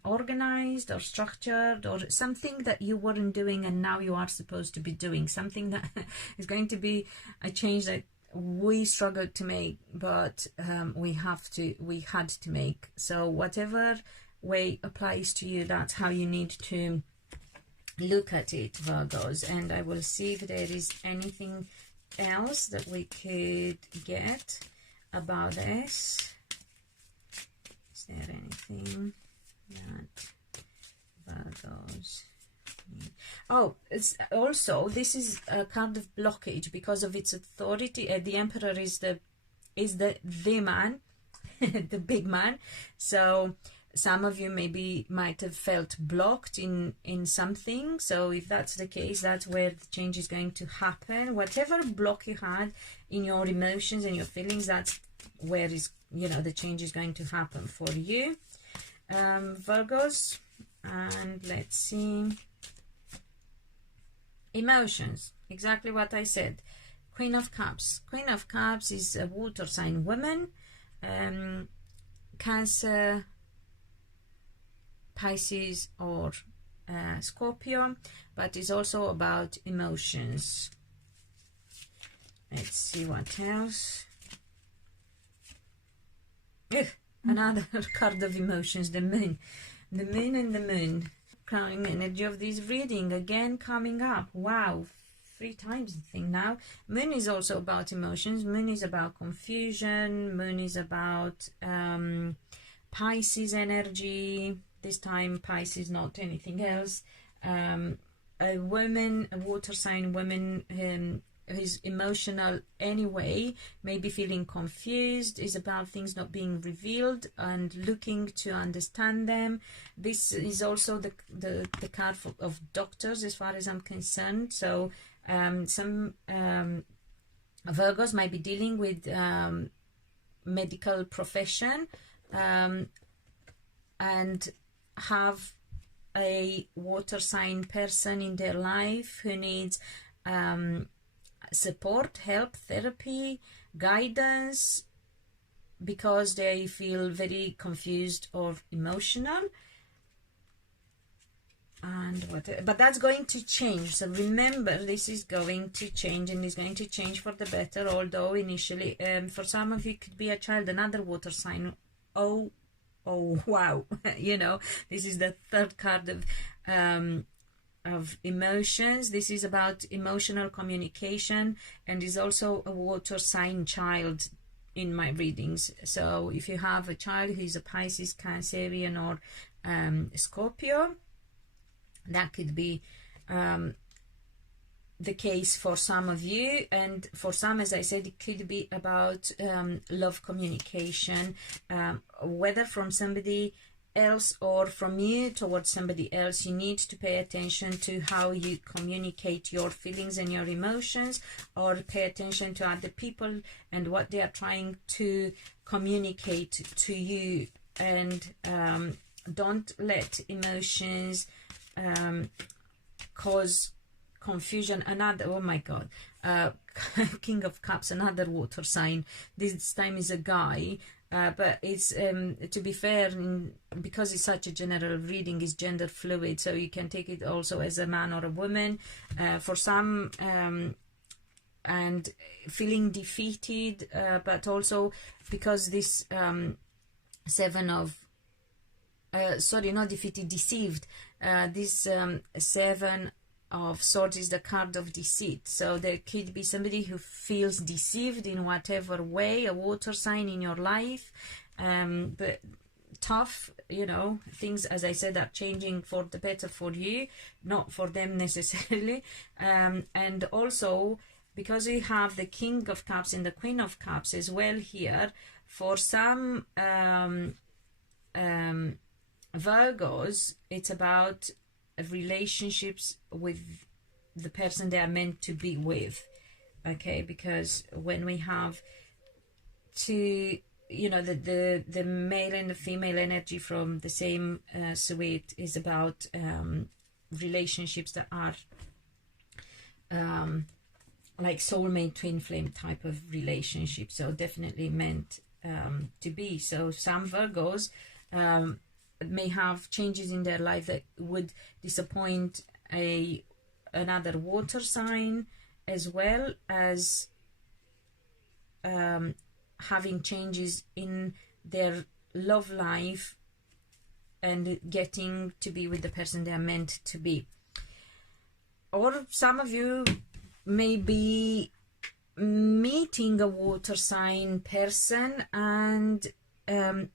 organized or structured, or something that you weren't doing and now you are supposed to be doing, something that is going to be a change that we struggled to make, but we had to make. So whatever way applies to you, that's how you need to look at it, Virgos. And I will see if there is anything else that we could get about this. Is there anything that Virgos need? Oh, it's also, this is a card of blockage because of its authority. The Emperor is the man, the big man. So some of you might have felt blocked in something. So if that's the case, that's where the change is going to happen. Whatever block you had in your emotions and your feelings, that's where is, you know, the change is going to happen for you, Virgos. And let's see, emotions, exactly what I said. Queen of Cups. Queen of Cups is a water sign woman, Cancer, Pisces, or Scorpio, but it's also about emotions. Let's see what else. Another card of emotions, the moon. The moon and the moon. Crowning energy of this reading, again coming up. Wow, 3 times I think now. Moon is also about emotions. Moon is about confusion. Moon is about Pisces energy. This time Pisces, not anything else. A woman, a water sign woman, who's emotional anyway, maybe feeling confused, is about things not being revealed and looking to understand them. This is also the card of doctors as far as I'm concerned. So some Virgos might be dealing with medical profession and have a water sign person in their life who needs support, help, therapy, guidance, because they feel very confused or emotional. But that's going to change. So remember, this is going to change, and is going to change for the better. Although initially, for some of you, it could be a child, another water sign. Oh wow. You know, this is the 3rd card of emotions. This is about emotional communication, and is also a water sign child in my readings. So if you have a child who is a Pisces, Cancerian, or Scorpio, that could be the case for some of you. And for some, as I said, it could be about love communication, whether from somebody else or from you towards somebody else. You need to pay attention to how you communicate your feelings and your emotions, or pay attention to other people and what they are trying to communicate to you. And don't let emotions cause confusion. Another, oh my god, King of Cups, another water sign. This time is a guy, but it's to be fair, because it's such a general reading, is gender fluid, so you can take it also as a man or a woman. For some, and feeling defeated, but also because this 7 of sorry, not defeated, deceived. This 7 of Swords is the card of deceit. So there could be somebody who feels deceived in whatever way, a water sign in your life. But tough, you know, things, as I said, are changing for the better for you, not for them necessarily. And also, because we have the King of Cups and the Queen of Cups as well here, for some Virgos, it's about relationships with the person they are meant to be with. Okay, because when we have two, you know, the male and the female energy from the same suite is about relationships that are like soulmate, twin flame type of relationship. So definitely meant to be. So some Virgos may have changes in their life that would disappoint another water sign, as well as having changes in their love life and getting to be with the person they are meant to be. Or some of you may be meeting a water sign person, and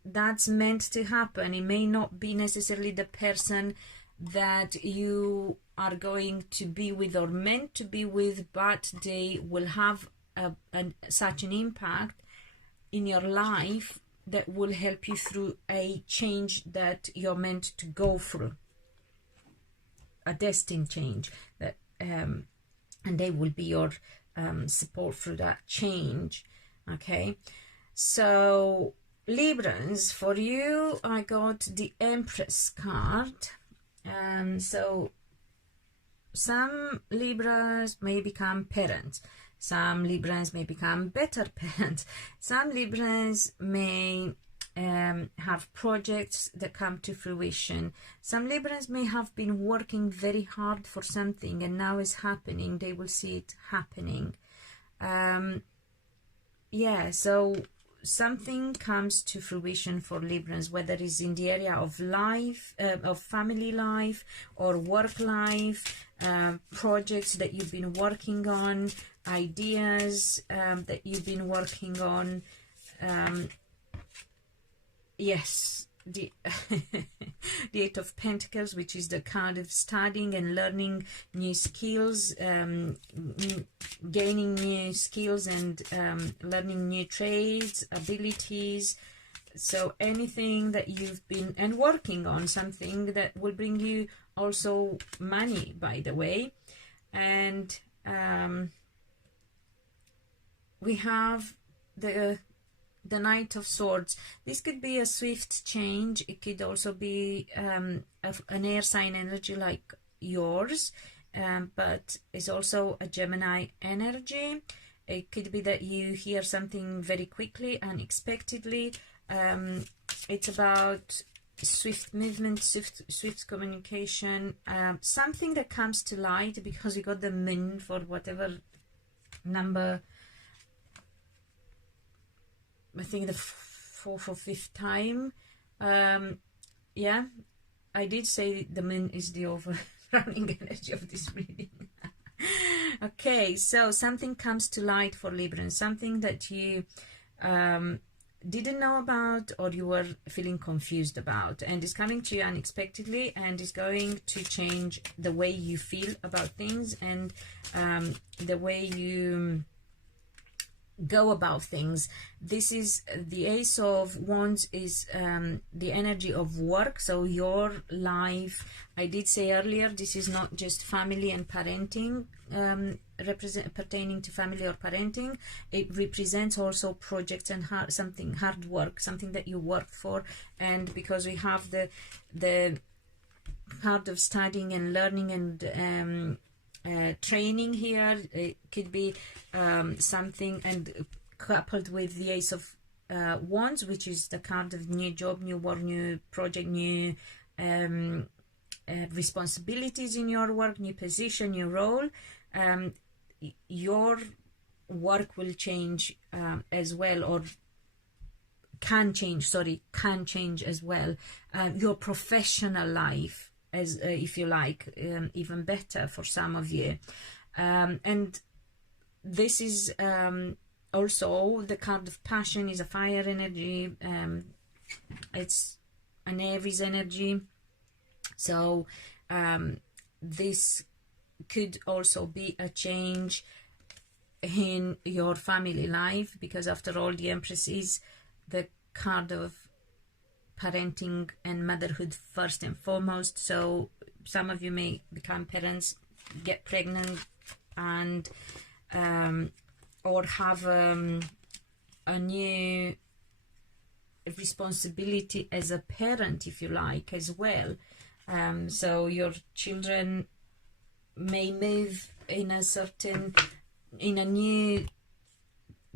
that's meant to happen. It may not be necessarily the person that you are going to be with or meant to be with, but they will have such an impact in your life that will help you through a change that you're meant to go through, a destined change, that and they will be your support through that change. Okay, so Librans, for you I got the Empress card. So some Libras may become parents, some Librans may become better parents, some Librans may have projects that come to fruition, some Librans may have been working very hard for something and now it's happening, they will see it happening. Yeah, so something comes to fruition for Librans, whether it's in the area of life, of family life or work life, projects that you've been working on, ideas that you've been working on. Yes, the the Eight of Pentacles, which is the card of studying and learning new skills, gaining new skills and learning new trades, abilities. So anything that you've been and working on, something that will bring you also money, by the way. And we have the Knight of Swords. This could be a swift change. It could also be an air sign energy like yours, but it's also a Gemini energy. It could be that you hear something very quickly, unexpectedly. It's about swift movement, swift communication, something that comes to light because you got the moon for whatever number, I think the fourth or fifth time. Yeah, I did say the moon is the overrunning energy of this reading. Okay, so something comes to light for Libra, something that you didn't know about or you were feeling confused about, and it's coming to you unexpectedly and is going to change the way you feel about things and the way you go about things. This is the Ace of Wands, is the energy of work, so your life. I did say earlier, this is not just family and parenting, pertaining to family or parenting. It represents also projects and hard work, something that you worked for. And because we have the part of studying and learning and training here, it could be something, and coupled with the Ace of Wands, which is the card of new job, new work, new project, new responsibilities in your work, new position, new role. Your work will change as well, or can change as well. Your professional life, as if you like, even better for some of you. And this is also the card of passion, is a fire energy. It's an Aries energy. So this could also be a change in your family life, because after all, the Empress is the card of parenting and motherhood first and foremost. So some of you may become parents, get pregnant, and or have a new responsibility as a parent, if you like, as well. So your children may move in a new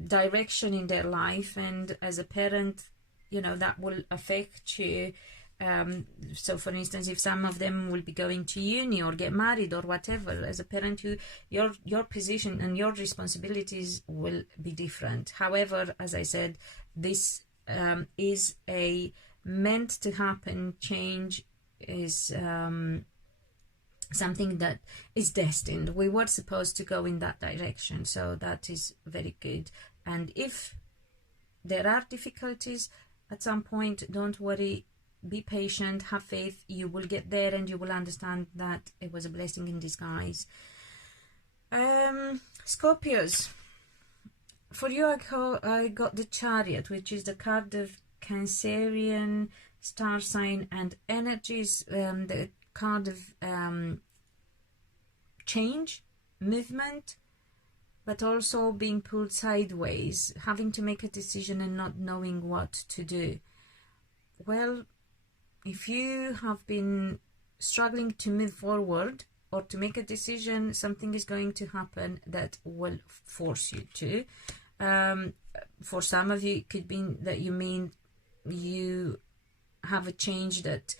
direction in their life, and as a parent you know, that will affect you. So for instance, if some of them will be going to uni or get married or whatever, as a parent, your position and your responsibilities will be different. However, as I said, this is a meant to happen change, is something that is destined. We were supposed to go in that direction, so that is very good. And if there are difficulties at some point, don't worry, be patient, have faith, you will get there and you will understand that it was a blessing in disguise. Scorpios, for you I got the Chariot, which is the card of Cancerian star sign and energies, the card of change, movement, but also being pulled sideways, having to make a decision and not knowing what to do. Well, if you have been struggling to move forward or to make a decision, something is going to happen that will force you to. For some of you, it could be that you have a change that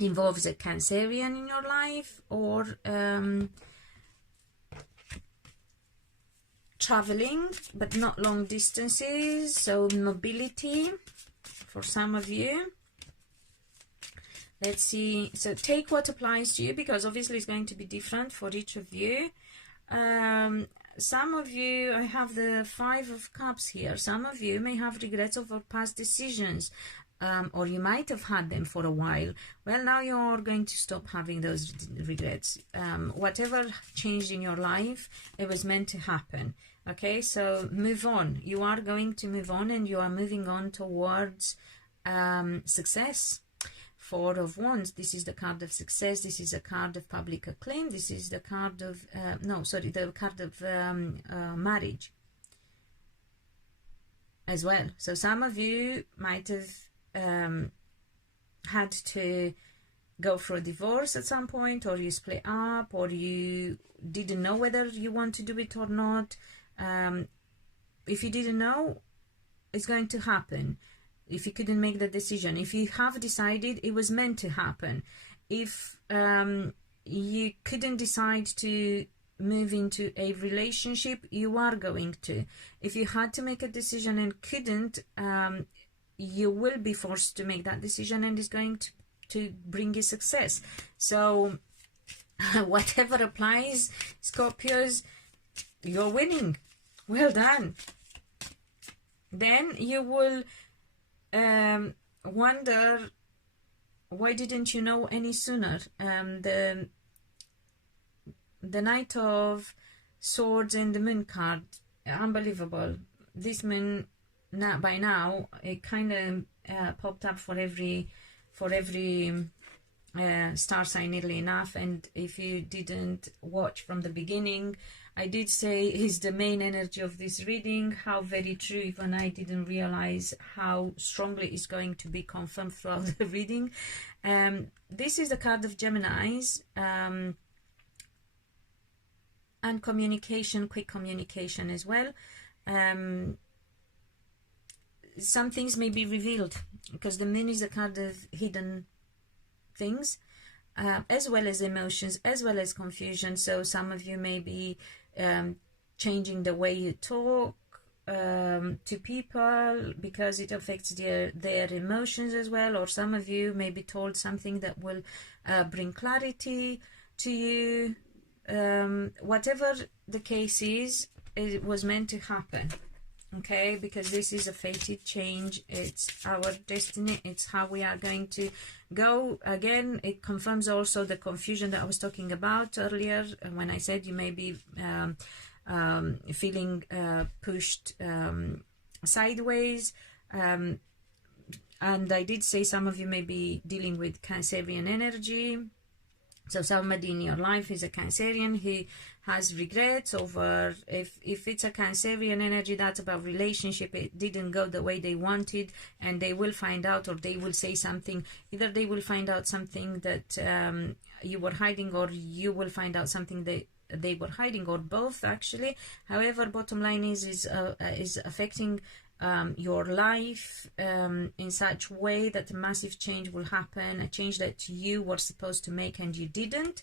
involves a Cancerian in your life, or traveling, but not long distances, so mobility for some of you. Let's see, so take what applies to you, because obviously it's going to be different for each of you. Some of you, I have the 5 of Cups here. Some of you may have regrets over past decisions, or you might have had them for a while. Well, now you're going to stop having those regrets. Whatever changed in your life, it was meant to happen. Okay, so move on. You are going to move on, and you are moving on towards success. 4 of Wands, this is the card of success, this is a card of public acclaim, this is the card of, the card of marriage as well. So some of you might have had to go for a divorce at some point, or you split up, or you didn't know whether you want to do it or not. If you didn't know, it's going to happen. If you couldn't make the decision, if you have decided, it was meant to happen. If you couldn't decide to move into a relationship, you are going to. If you had to make a decision and couldn't, you will be forced to make that decision, and it's going to bring you success. So whatever applies, Scorpios, you're winning. Well done. Then you will wonder, why didn't you know any sooner? The Knight of Swords and the Moon card, unbelievable. This moon, by now, it kind of popped up for every star sign, nearly enough. And if you didn't watch from the beginning, I did say is the main energy of this reading. How very true. Even I didn't realize how strongly it's going to be confirmed throughout the reading. This is the card of Geminis, and communication, quick communication as well. Some things may be revealed, because the moon is a card of hidden things, as well as emotions, as well as confusion. So some of you may be changing the way you talk to people, because it affects their emotions as well. Or some of you may be told something that will bring clarity to you. Whatever the case is, it was meant to happen. Okay, because this is a fated change. It's our destiny. It's how we are going to go. Again, it confirms also the confusion that I was talking about earlier when I said you may be feeling pushed sideways. And I did say some of you may be dealing with Cancerian energy. So somebody in your life is a Cancerian who has regrets over, if it's a Cancerian energy, that's about relationship. It didn't go the way they wanted, and they will find out, or they will say something. Either they will find out something that you were hiding, or you will find out something that they were hiding, or both actually. However, bottom line is affecting your life in such way that a massive change will happen, a change that you were supposed to make and you didn't.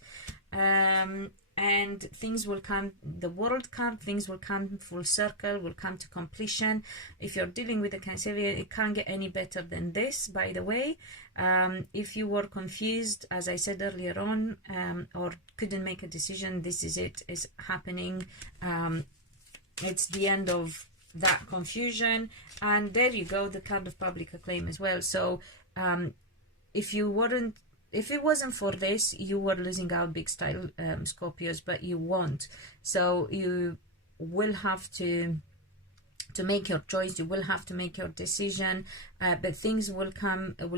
And things will come, the world card, things will come full circle, will come to completion. If you're dealing with a Cancerian, it can't get any better than this, by the way. If you were confused, as I said earlier on, or couldn't make a decision, this is it, is happening. It's the end of that confusion, and there you go, the card of public acclaim as well. So if it wasn't for this, you were losing out big style, Scorpios, but you won't. So you will have to make your choice, you will have to make your decision, but things will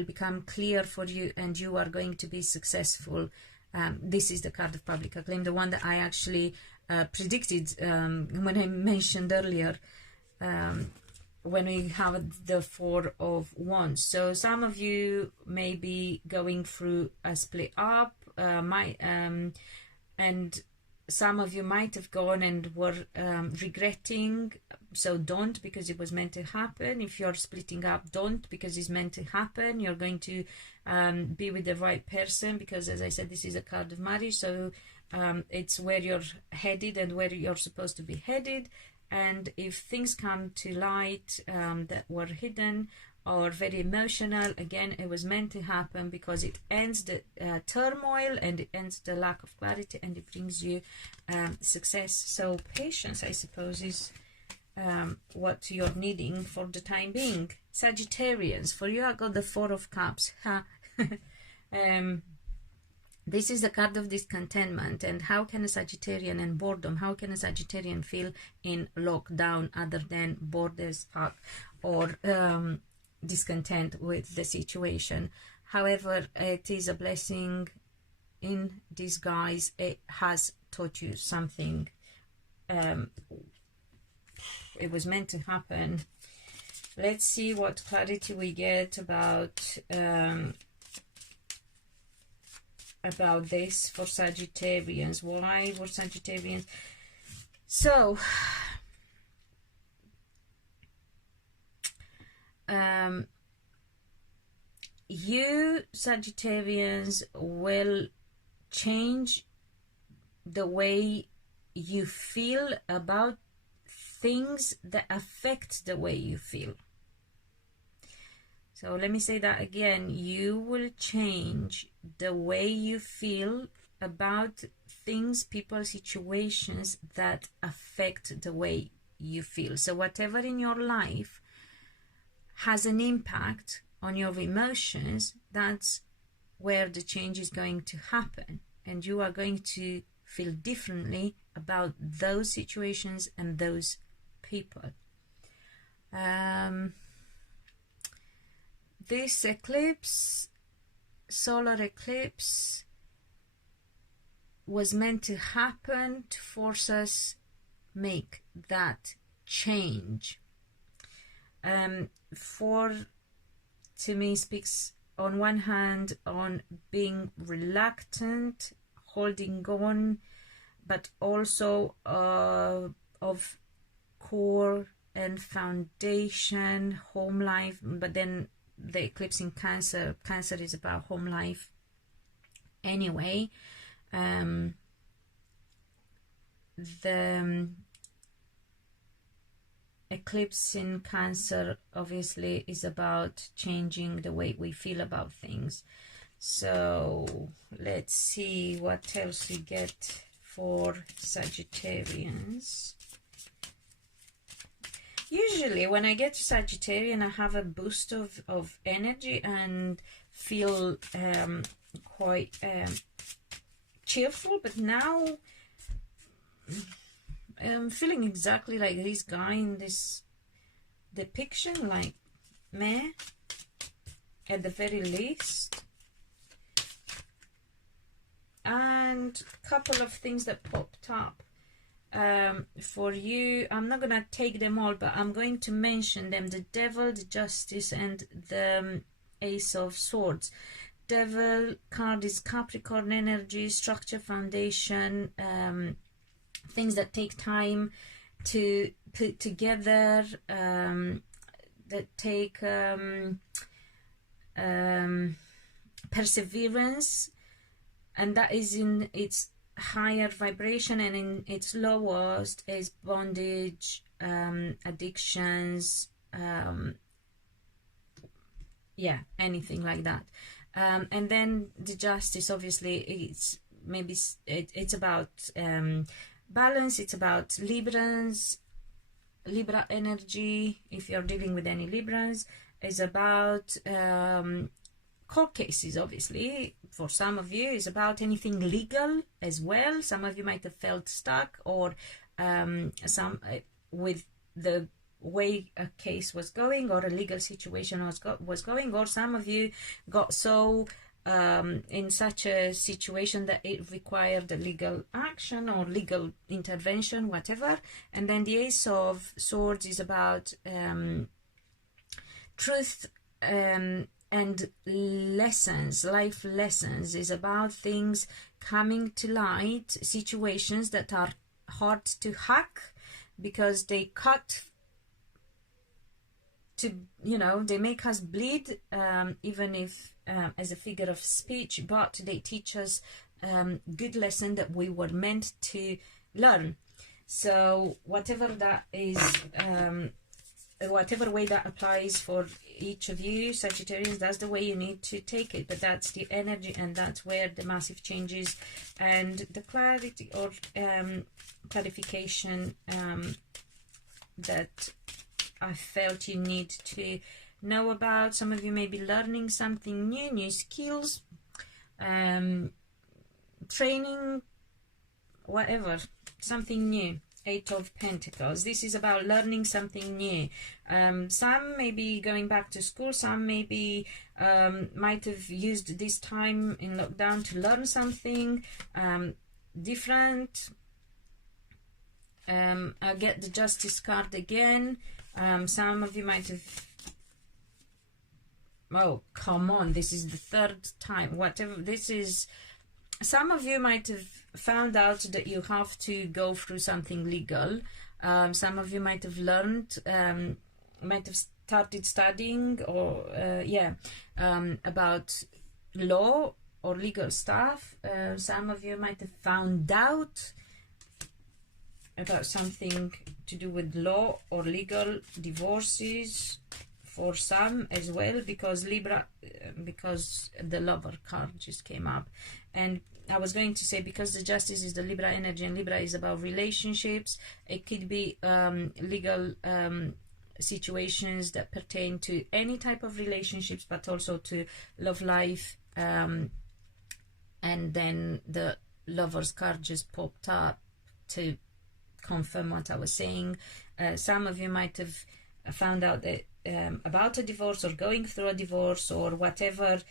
become clear for you, and you are going to be successful. This is the card of public acclaim, the one that I actually predicted when I mentioned earlier, when we have the Four of Wands. So some of you may be going through a split up, and some of you might have gone and were regretting. So don't, because it was meant to happen. If you're splitting up, don't, because it's meant to happen. You're going to be with the right person, because as I said, this is a card of marriage. So it's where you're headed and where you're supposed to be headed. And if things come to light that were hidden or very emotional, again, it was meant to happen, because it ends the turmoil, and it ends the lack of clarity, and it brings you success. So patience, I suppose, is what you're needing for the time being. Sagittarians, for you I got the Four of Cups. This is the card of discontentment, and how can a Sagittarian, and boredom, how can a Sagittarian feel in lockdown other than bored as fuck, or discontent with the situation? However, it is a blessing in disguise. It has taught you something. It was meant to happen. Let's see what clarity we get about this for Sagittarians. Why were Sagittarians? So you Sagittarians will change the way you feel about things that affect the way you feel. So let me say that again. You will change the way you feel about things, people, situations that affect the way you feel. So whatever in your life has an impact on your emotions, that's where the change is going to happen. And you are going to feel differently about those situations and those people. This eclipse, solar eclipse, was meant to happen to force us make that change. To me, speaks on one hand on being reluctant, holding on, but also of core and foundation, home life. But then the eclipse in Cancer is about home life anyway. The eclipse in Cancer obviously is about changing the way we feel about things. So let's see what else we get for Sagittarians. Usually when I get to Sagittarian, I have a boost of energy and feel quite cheerful, but now I'm feeling exactly like this guy in this depiction, like meh, at the very least. And a couple of things that popped up for you. I'm not gonna take them all, but I'm going to mention them: the Devil, the Justice, and the Ace of Swords. Devil card is Capricorn energy, structure, foundation, things that take time to put together, that take perseverance, and that is in its higher vibration, and in its lowest is bondage, addictions, yeah, anything like that. And then the justice, obviously, it's maybe it's about balance. It's about Libra energy. If you're dealing with any Librans, is about court cases, obviously. For some of you, is about anything legal as well. Some of you might have felt stuck, or some with the way a case was going, or a legal situation was going, or some of you got so in such a situation that it required a legal action or legal intervention, whatever. And then the Ace of Swords is about truth and lessons, life lessons. Is about things coming to light, situations that are hard to hack because they cut to, you know, they make us bleed, even if as a figure of speech, but they teach us good lesson that we were meant to learn. So whatever that is, whatever way that applies for each of you Sagittarius, that's the way you need to take it. But that's the energy, and that's where the massive changes and the clarity or clarification that I felt you need to know about. Some of you may be learning something new, new skills, training, whatever, something new. Eight of Pentacles. This is about learning something new. Some may be going back to school. Some maybe might have used this time in lockdown to learn something different. I get the Justice card again. Some of you might have, oh come on, this is the third time, whatever this is. Some of you might have found out that you have to go through something legal. Some of you might have learned, might have started studying, or about law or legal stuff. Some of you might have found out about something to do with law or legal, divorces for some as well, because Libra, because the Lover card just came up. And I was going to say, because the Justice is the Libra energy, and Libra is about relationships, it could be legal situations that pertain to any type of relationships, but also to love life. And then the Lover's card just popped up to confirm what I was saying. Some of you might have found out that about a divorce, or going through a divorce, or whatever.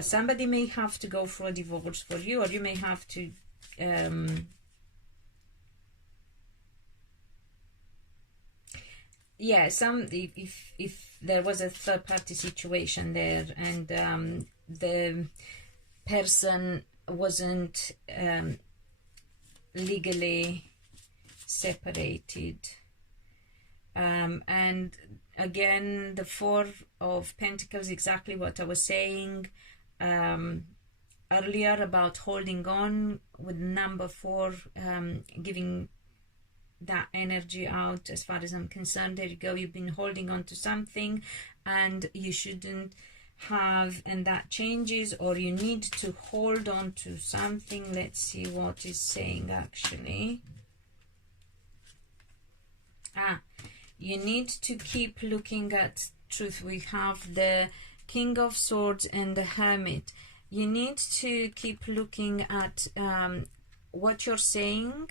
Somebody may have to go through a divorce for you, or you may have to yeah, some if there was a third party situation there, and the person wasn't legally separated. And again, the Four of Pentacles, exactly what I was saying earlier about holding on, with number 4 giving that energy out. As far as I'm concerned, there you go, you've been holding on to something and you shouldn't have, and that changes, or you need to hold on to something. Let's see what is saying actually. You need to keep looking at truth. We have the King of Swords and the Hermit. You need to keep looking at what you're saying,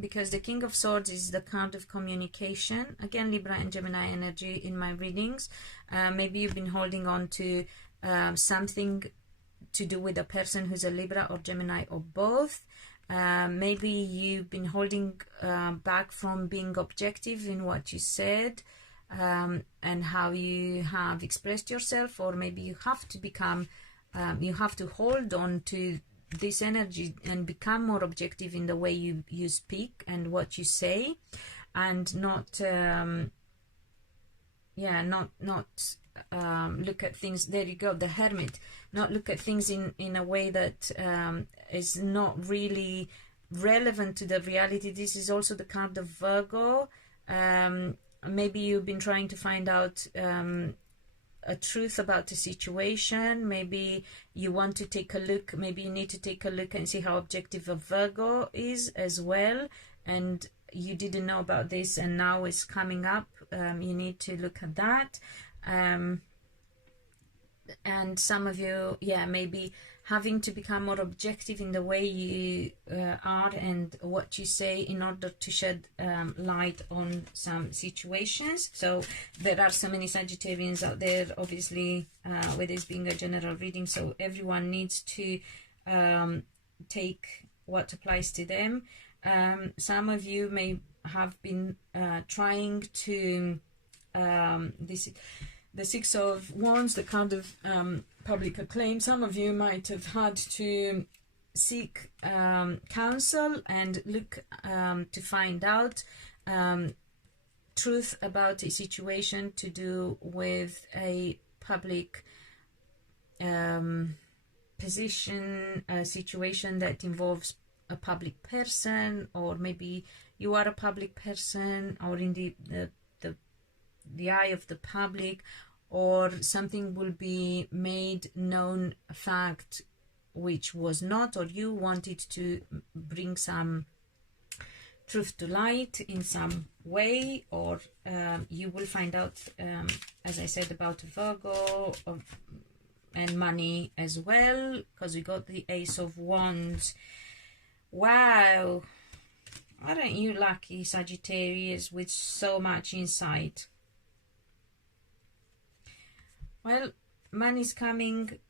because the King of Swords is the card of communication. Again, Libra and Gemini energy in my readings. Maybe you've been holding on to something to do with a person who's a Libra or Gemini or both. Maybe you've been holding back from being objective in what you said and how you have expressed yourself, or maybe you have to become, you have to hold on to this energy and become more objective in the way you speak and what you say, and not yeah, not look at things, there you go, the Hermit, not look at things in a way that is not really relevant to the reality. This is also the card of Virgo. Maybe you've been trying to find out a truth about the situation. Maybe you want to take a look, maybe you need to take a look and see how objective a Virgo is as well, and you didn't know about this and now it's coming up. You need to look at that. And some of you, yeah, maybe having to become more objective in the way you are and what you say in order to shed light on some situations. So there are so many Sagittarians out there, obviously, with this being a general reading, so everyone needs to take what applies to them. Some of you may have been trying to the Six of Wands, the card of public acclaim. Some of you might have had to seek counsel and look to find out truth about a situation to do with a public position, a situation that involves a public person, or maybe you are a public person, or in the eye of the public, or something will be made known, a fact which was not, or you wanted to bring some truth to light in some way, or you will find out, as I said, about Virgo and money as well, because we got the Ace of Wands. Wow, aren't you lucky, Sagittarius, with so much insight? Well, money's coming,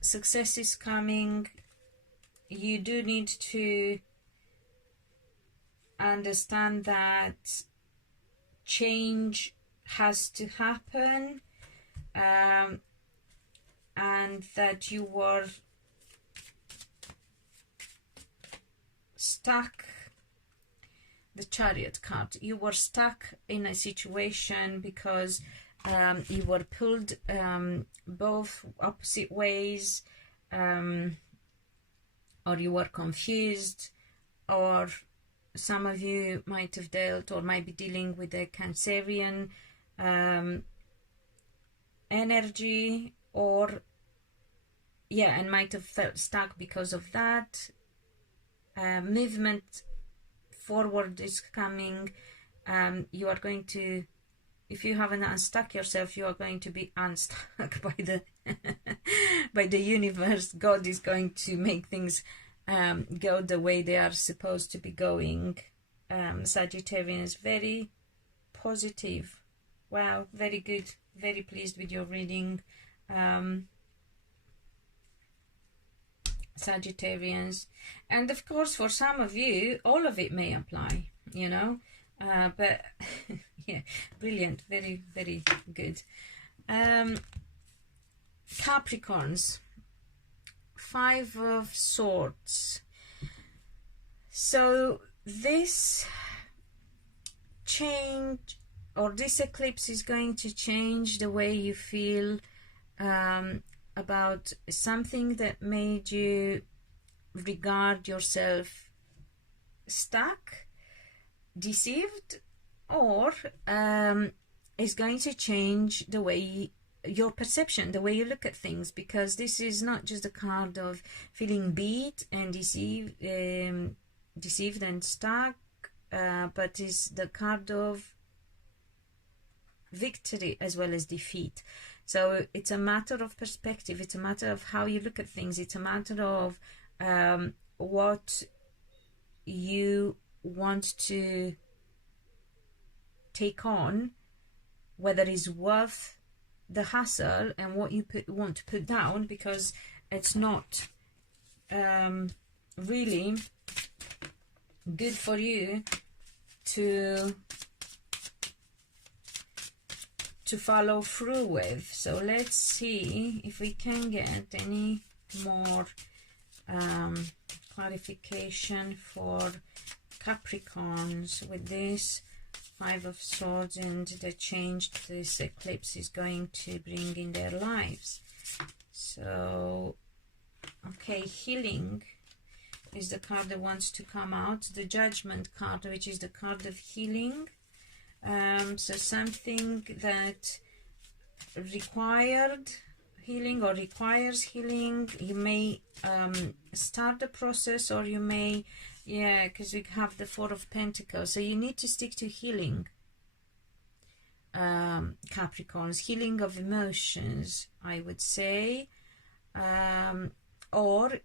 success is coming. You do need to understand that change has to happen, and that you were stuck. The Chariot card, you were stuck in a situation because you were pulled both opposite ways, or you were confused, or some of you might have dealt or might be dealing with a Cancerian energy, or yeah, and might have felt stuck because of that. Movement forward is coming. You are going to, if you haven't unstuck yourself, you are going to be unstuck by the by the universe. God is going to make things go the way they are supposed to be going. Sagittarius, very positive. Wow, very good. Very pleased with your reading, Sagittarians. And of course, for some of you, all of it may apply, you know. But yeah, brilliant, very, very good. Capricorns, Five of Swords. So this change, or this eclipse, is going to change the way you feel about something that made you regard yourself stuck, deceived, or is going to change the way your perception, the way you look at things, because this is not just a card of feeling beat and deceived and stuck, but is the card of victory as well as defeat. So it's a matter of perspective, it's a matter of how you look at things, it's a matter of what you want to take on, whether it's worth the hassle, and what you want to put down, because it's not really good for you to follow through with. So let's see if we can get any more clarification for Capricorns with this Five of Swords, and the change this eclipse is going to bring in their lives. So, okay, healing is the card that wants to come out. The Judgment card, which is the card of healing. So something that required healing or requires healing, you may start the process, or you may, yeah, because we have the Four of Pentacles, so you need to stick to healing, Capricorns, healing of emotions, I would say, or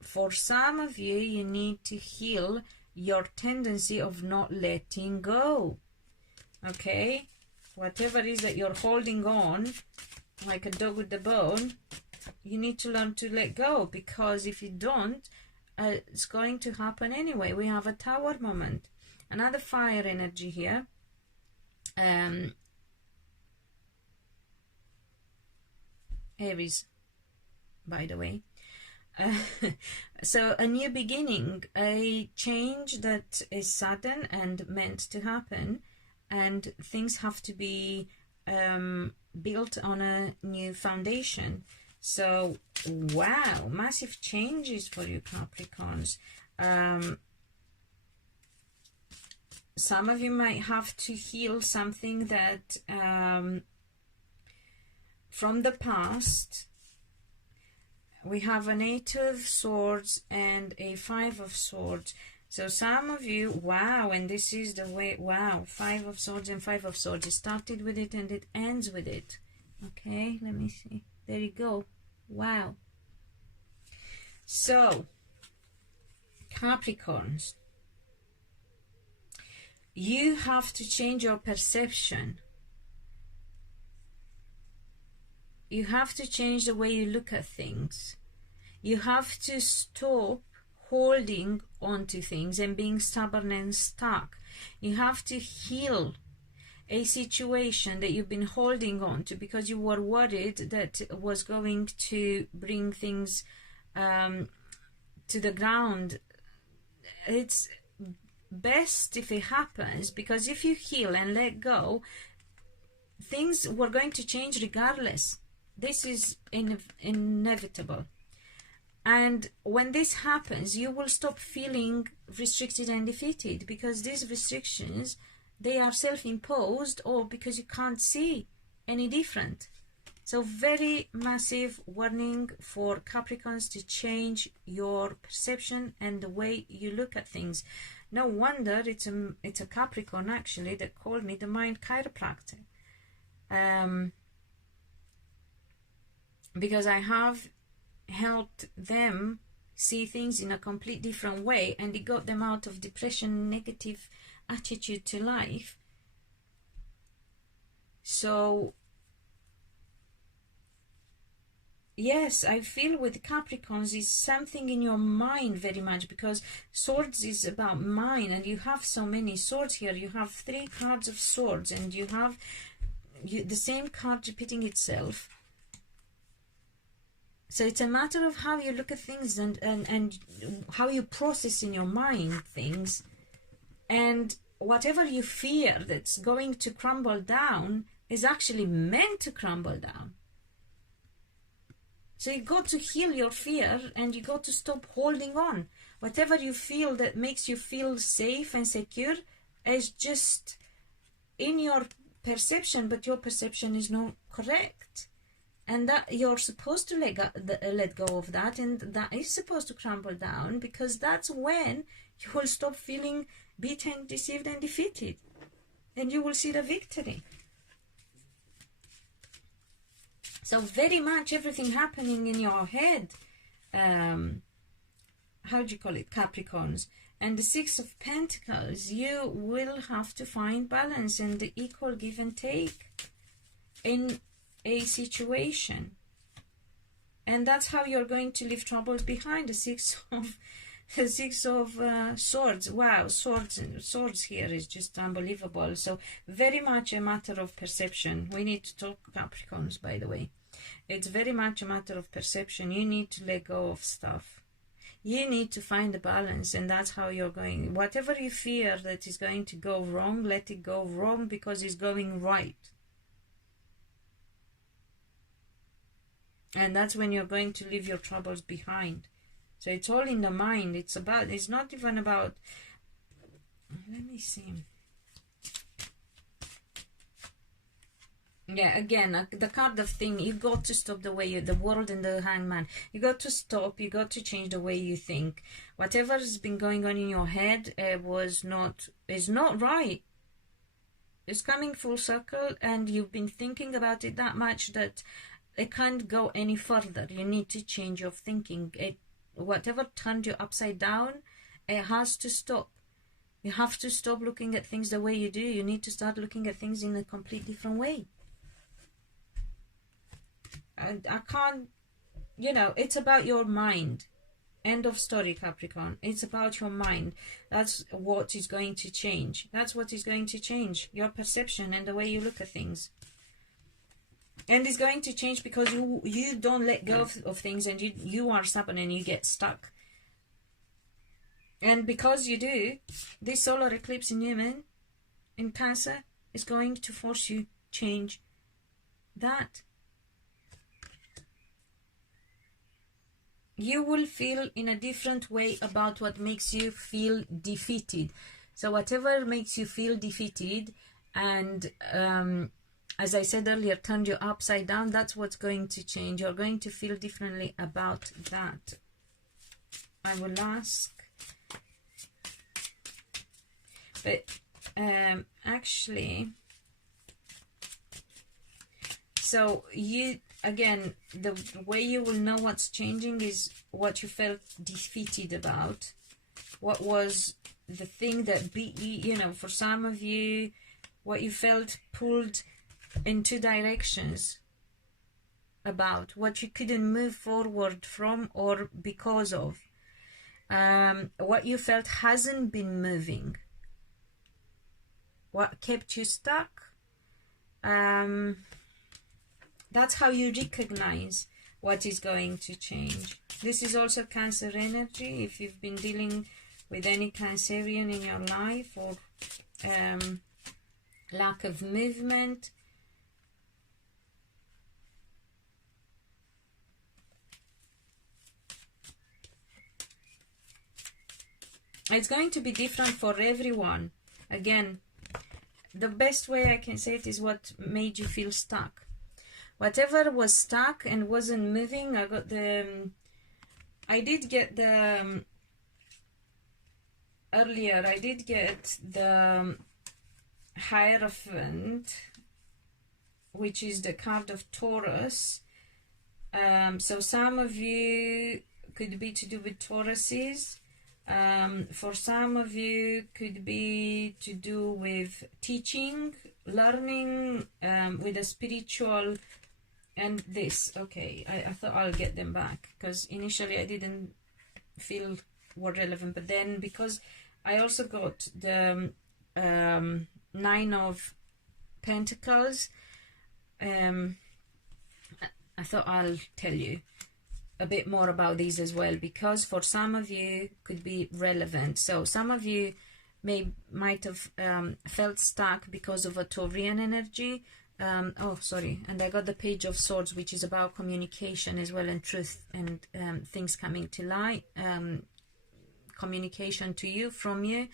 for some of you, you need to heal your tendency of not letting go, okay? Whatever it is that you're holding on, like a dog with the bone, you need to learn to let go, because if you don't, it's going to happen anyway. We have a Tower moment, another fire energy here. Aries, by the way. So a new beginning, a change that is sudden and meant to happen, and things have to be built on a new foundation. So wow, massive changes for you, Capricorns. Some of you might have to heal something that from the past. We have an Eight of Swords and a Five of Swords. So some of you, wow, and this is the way, wow, Five of Swords and Five of Swords. It started with it and it ends with it. Okay, let me see. There you go. Wow. So, Capricorns, you have to change your perception. You have to change the way you look at things. You have to stop holding on to things and being stubborn and stuck. You have to heal a situation that you've been holding on to because you were worried that it was going to bring things to the ground. It's best if it happens, because if you heal and let go, things were going to change regardless. This is inevitable. And when this happens, you will stop feeling restricted and defeated, because these restrictions, they are self-imposed, or because you can't see any different. So very massive warning for Capricorns to change your perception and the way you look at things. No wonder it's a Capricorn actually that called me the mind chiropractor. Because I have helped them see things in a complete different way, and it got them out of depression, negative attitude to life. So yes, I feel with Capricorns is something in your mind very much, because swords is about mind, and you have so many swords here. You have 3 cards of swords, and you have the same card repeating itself. So it's a matter of how you look at things and how you process in your mind things. And whatever you fear that's going to crumble down is actually meant to crumble down. So you got to heal your fear, and you got to stop holding on. Whatever you feel that makes you feel safe and secure is just in your perception, but your perception is not correct. And that you're supposed to let go of that, and that is supposed to crumble down, because that's when you will stop feeling beaten, deceived, and defeated, and you will see the victory. So very much everything happening in your head. How do you call it, Capricorns? And the Six of Pentacles, you will have to find balance and the equal give and take in a situation, and that's how you're going to leave troubles behind. The Six of Swords. Wow, swords here is just unbelievable. So very much a matter of perception. We need to talk, Capricorns, by the way. It's very much a matter of perception. You need to let go of stuff. You need to find a balance, and that's how you're going. Whatever you fear that is going to go wrong, let it go wrong, because it's going right. And that's when you're going to leave your troubles behind. So it's all in the mind. It's not even about, let me see. Yeah, again, the card of thing, you got to stop the way the world and the hangman. You got to stop, you got to change the way you think. Whatever has been going on in your head is not right. It's coming full circle, and you've been thinking about it that much that it can't go any further. You need to change your thinking. Whatever turned you upside down, it has to stop. You have to stop looking at things the way you do. You need to start looking at things in a complete different way. And I can't, it's about your mind. End of story, Capricorn. It's about your mind. That's what is going to change. That's what is going to change. Your perception and the way you look at things. And it's going to change because you don't let go of things, and you are stubborn and you get stuck. And because you do, this solar eclipse in Yemen, in Cancer, is going to force you to change that. You will feel in a different way about what makes you feel defeated. So whatever makes you feel defeated and, as I said earlier, turned you upside down, that's what's going to change. You're going to feel differently about that. I will ask. But actually, so again, the way you will know what's changing is what you felt defeated about. What was the thing that beat you, for some of you, what you felt pulled in two directions about, what you couldn't move forward from or because of, what you felt hasn't been moving, what kept you stuck. That's how you recognize what is going to change. This is also Cancer energy. If you've been dealing with any Cancerian in your life, or lack of movement, it's going to be different for everyone. Again, the best way I can say it is what made you feel stuck. Whatever was stuck and wasn't moving, I did get the Hierophant, which is the card of Taurus. So some of you could be to do with Tauruses. For some of you could be to do with teaching, learning, with a spiritual. And this, okay, I thought I'll get them back, because initially I didn't feel were relevant, but then because I also got the 9 of Pentacles, I thought I'll tell you a bit more about these as well, because for some of you could be relevant. So some of you might have felt stuck because of a Taurian energy. And I got the Page of Swords, which is about communication as well, and truth, and things coming to light, communication to you, from you.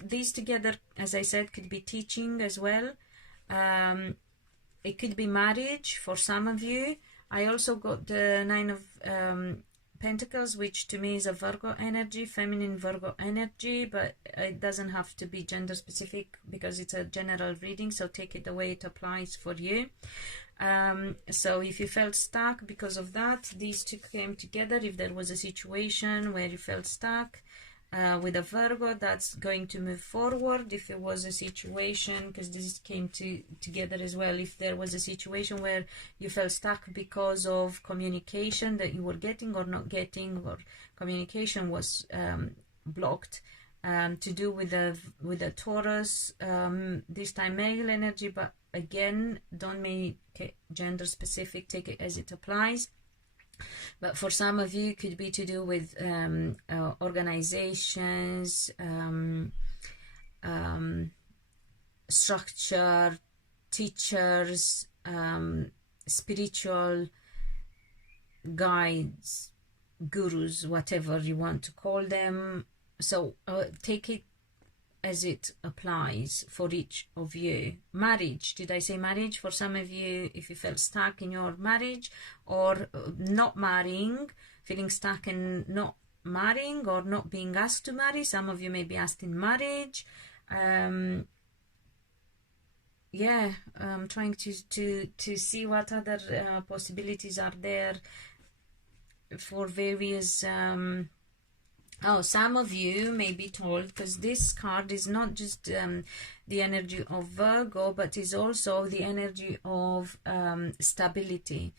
These together, as I said, could be teaching as well. It could be marriage for some of you. I also got the 9 of Pentacles, which to me is a Virgo energy, feminine Virgo energy, but it doesn't have to be gender specific because it's a general reading, so take it the way it applies for you. So if you felt stuck because of that, these two came together. If there was a situation where you felt stuck with a Virgo, that's going to move forward. If it was a situation, because this came together as well, if there was a situation where you felt stuck because of communication that you were getting or not getting, or communication was blocked, to do with a Taurus, this time male energy, but again, don't make it gender specific, take it as it applies. But for some of you, it could be to do with organizations, structure, teachers, spiritual guides, gurus, whatever you want to call them. So take it as it applies for each of you. Marriage, did I say marriage? For some of you, if you felt stuck in your marriage, or not marrying, feeling stuck and not marrying, or not being asked to marry, some of you may be asked in marriage. Yeah, I'm trying to see what other possibilities are there for various oh, some of you may be told, because this card is not just the energy of Virgo, but is also the energy of stability,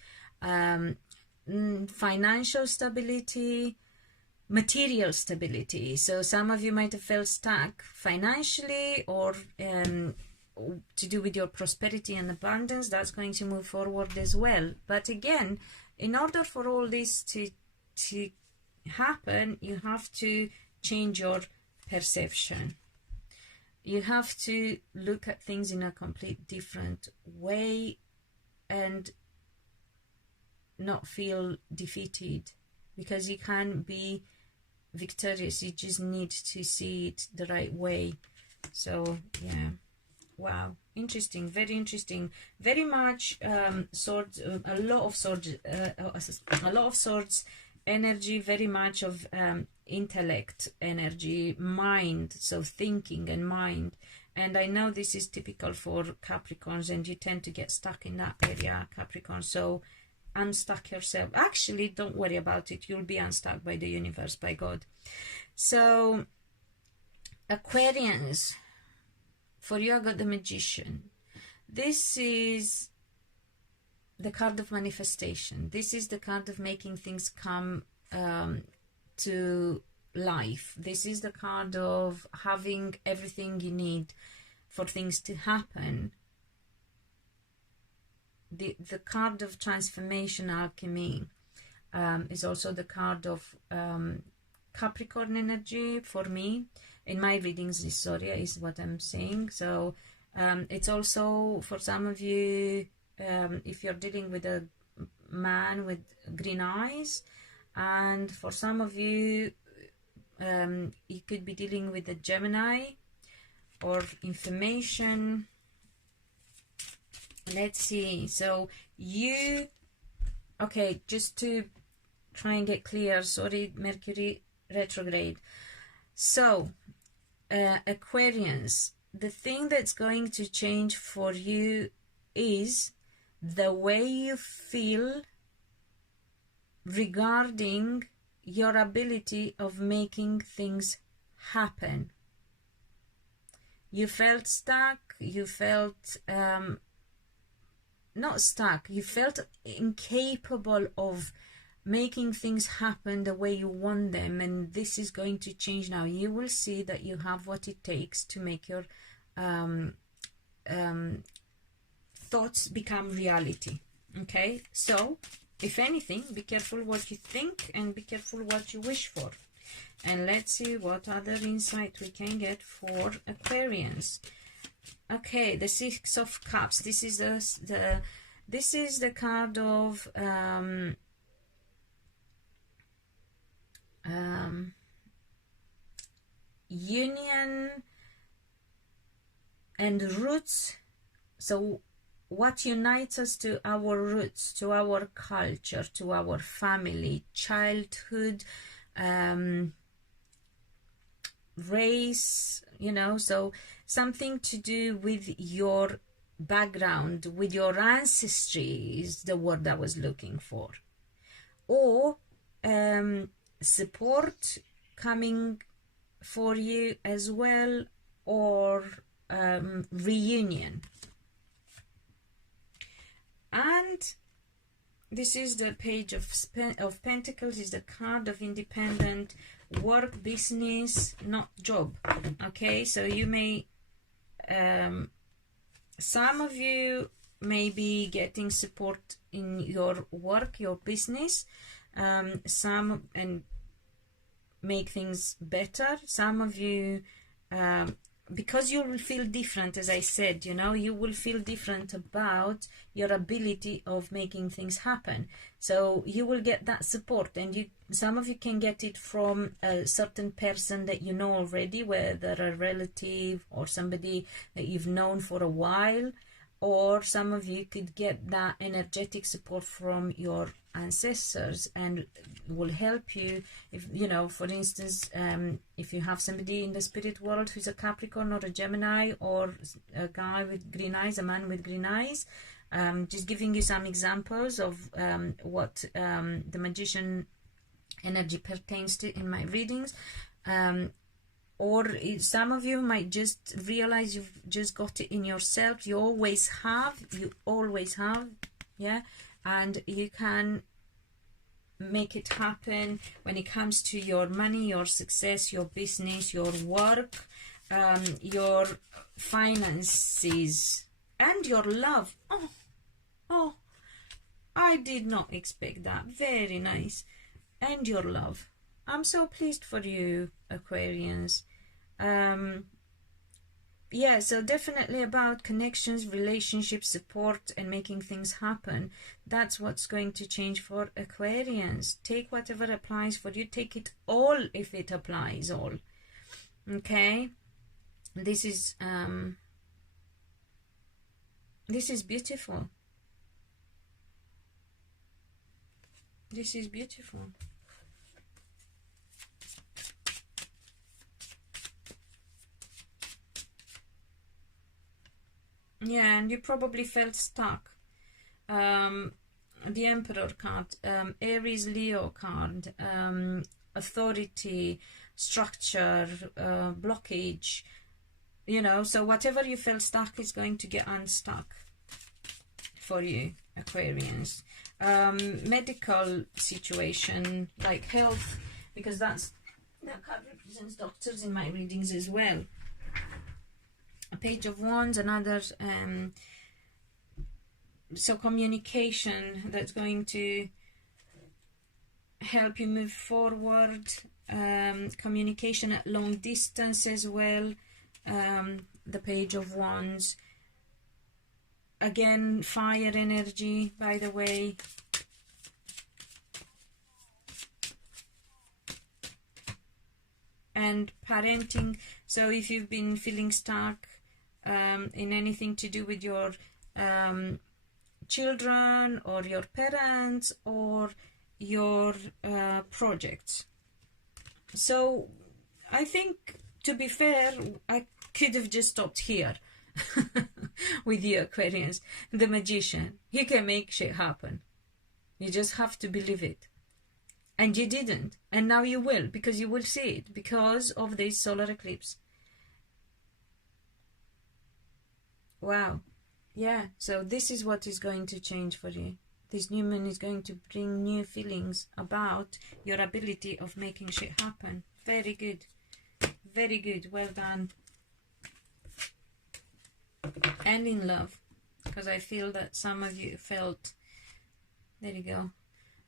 financial stability, material stability. So some of you might have felt stuck financially, or to do with your prosperity and abundance. That's going to move forward as well. But again, in order for all this to happen, you have to change your perception. You have to look at things in a complete different way and not feel defeated, because you can be victorious. You just need to see it the right way. So yeah, wow, interesting, very interesting, very much swords, a lot of swords energy, very much of intellect energy, mind, so thinking and mind. And I know this is typical for Capricorns, and you tend to get stuck in that area, Capricorn. So unstuck yourself. Actually, don't worry about it. You'll be unstuck by the universe, by God. So Aquarians, for you, I got the Magician. This is the card of manifestation. This is the card of making things come to life. This is the card of having everything you need for things to happen. The card of transformation, alchemy, is also the card of Capricorn energy for me. In my readings, this zodiac is what I'm saying. So it's also for some of you, if you're dealing with a man with green eyes, and for some of you, you could be dealing with a Gemini or information. Let's see. So you, okay, just to try and get clear, sorry, Mercury retrograde. So Aquarians, the thing that's going to change for you is the way you feel regarding your ability of making things happen. You felt stuck, you felt not stuck, you felt incapable of making things happen the way you want them, and this is going to change now. You will see that you have what it takes to make your thoughts become reality. Okay, so if anything, be careful what you think and be careful what you wish for. And let's see what other insight we can get for Aquarians. Okay, the Six of Cups. This is the card of union and roots. So what unites us to our roots, to our culture, to our family, childhood, race, you know, so something to do with your background, with your ancestry is the word I was looking for. Or support coming for you as well, or reunion. And this is the Page of Pentacles, is the card of independent work, business, not job. Okay, so you may, some of you maybe getting support in your work, your business, and make things better. Some of you, because you will feel different, as I said, you know, you will feel different about your ability of making things happen. So you will get that support, and some of you can get it from a certain person that you know already, whether a relative or somebody that you've known for a while, or some of you could get that energetic support from your ancestors, and will help you. If you know, for instance, if you have somebody in the spirit world who's a Capricorn or a Gemini, or a guy with green eyes, a man with green eyes, just giving you some examples of what the magician energy pertains to in my readings. Or some of you might just realize you've just got it in yourself. You always have, yeah, and you can make it happen when it comes to your money, your success, your business, your work, your finances, and your love. Oh, I did not expect that. Very nice. And your love. I'm so pleased for you, Aquarians. Yeah, so definitely about connections, relationships, support, and making things happen. That's what's going to change for Aquarians. Take whatever applies for you. Take it all if it applies all. Okay? This is beautiful. This is beautiful. Yeah, and you probably felt stuck. The Emperor card, Aries Leo card, authority, structure, blockage, you know, so whatever you felt stuck is going to get unstuck for you, Aquarians. Medical situation, like health, because that card represents doctors in my readings as well. A Page of Wands, another, so communication, that's going to help you move forward. Communication at long distance as well. The Page of Wands. Again, fire energy, by the way. And parenting. So if you've been feeling stuck in anything to do with your children or your parents or your projects. So I think, to be fair, I could have just stopped here with you, Aquarians. The magician, he can make shit happen. You just have to believe it. And you didn't, and now you will, because you will see it because of this solar eclipse. Wow. Yeah, so this is what is going to change for you. This new moon is going to bring new feelings about your ability of making shit happen. Very good. Very good. Well done. And in love, because I feel that some of you felt, there you go,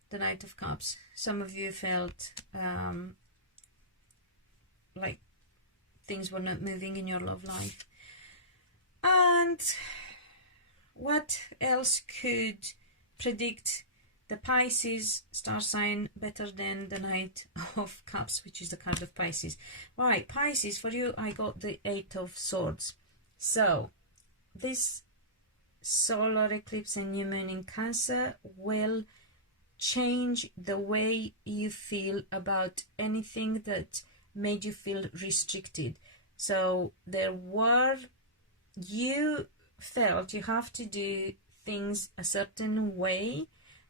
the Knight of Cups. Some of you felt like things were not moving in your love life. And what else could predict the Pisces star sign better than the Knight of Cups, which is the card of Pisces? Right, Pisces, for you, I got the 8 of Swords. So, this solar eclipse and new moon in Cancer will change the way you feel about anything that made you feel restricted. So you felt you have to do things a certain way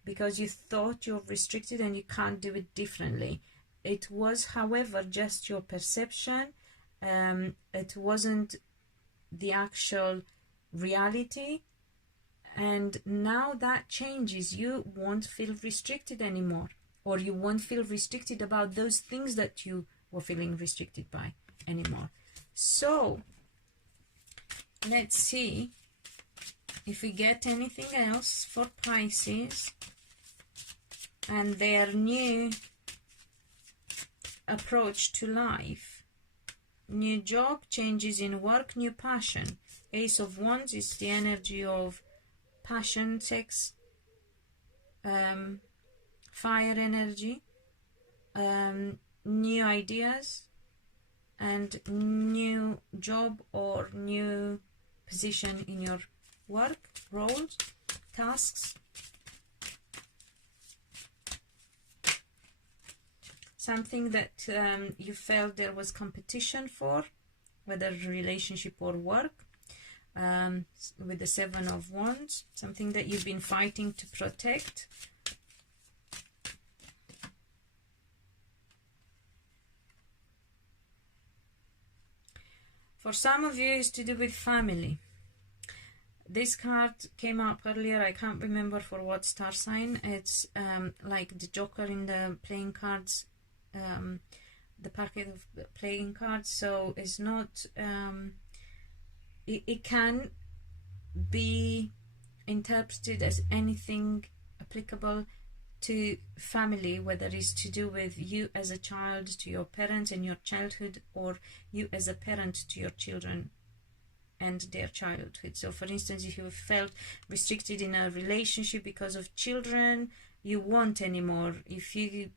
because you thought you're restricted and you can't do it differently. It was, however, just your perception. It wasn't the actual reality. And now that changes. You won't feel restricted anymore, or you won't feel restricted about those things that you were feeling restricted by anymore. So let's see if we get anything else for Pisces and their new approach to life, new job, changes in work, new passion. Ace of Wands is the energy of passion, sex, fire energy, new ideas, and new job or new position in your work, roles, tasks. Something that you felt there was competition for, whether relationship or work, with the Seven of Wands, something that you've been fighting to protect. For some of you, it's to do with family. This card came up earlier, I can't remember for what star sign. It's like the Joker in the playing cards, the packet of playing cards. So it's not, it can be interpreted as anything applicable to family, whether it's to do with you as a child to your parents and your childhood, or you as a parent to your children and their childhood. So for instance, if you felt restricted in a relationship because of children, you won't anymore. If you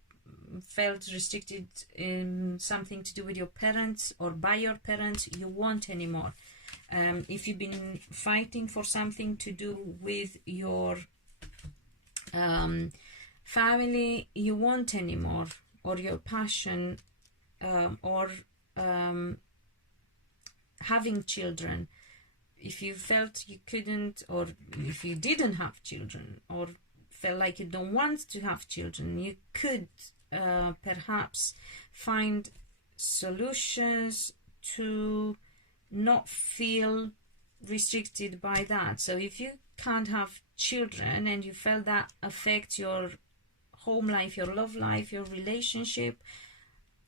felt restricted in something to do with your parents or by your parents, you won't anymore. If you've been fighting for something to do with your family, you won't anymore, or your passion, or having children. If you felt you couldn't, or if you didn't have children, or felt like you don't want to have children, you could perhaps find solutions to not feel restricted by that. So if you can't have children and you felt that affects your home life, your love life, your relationship,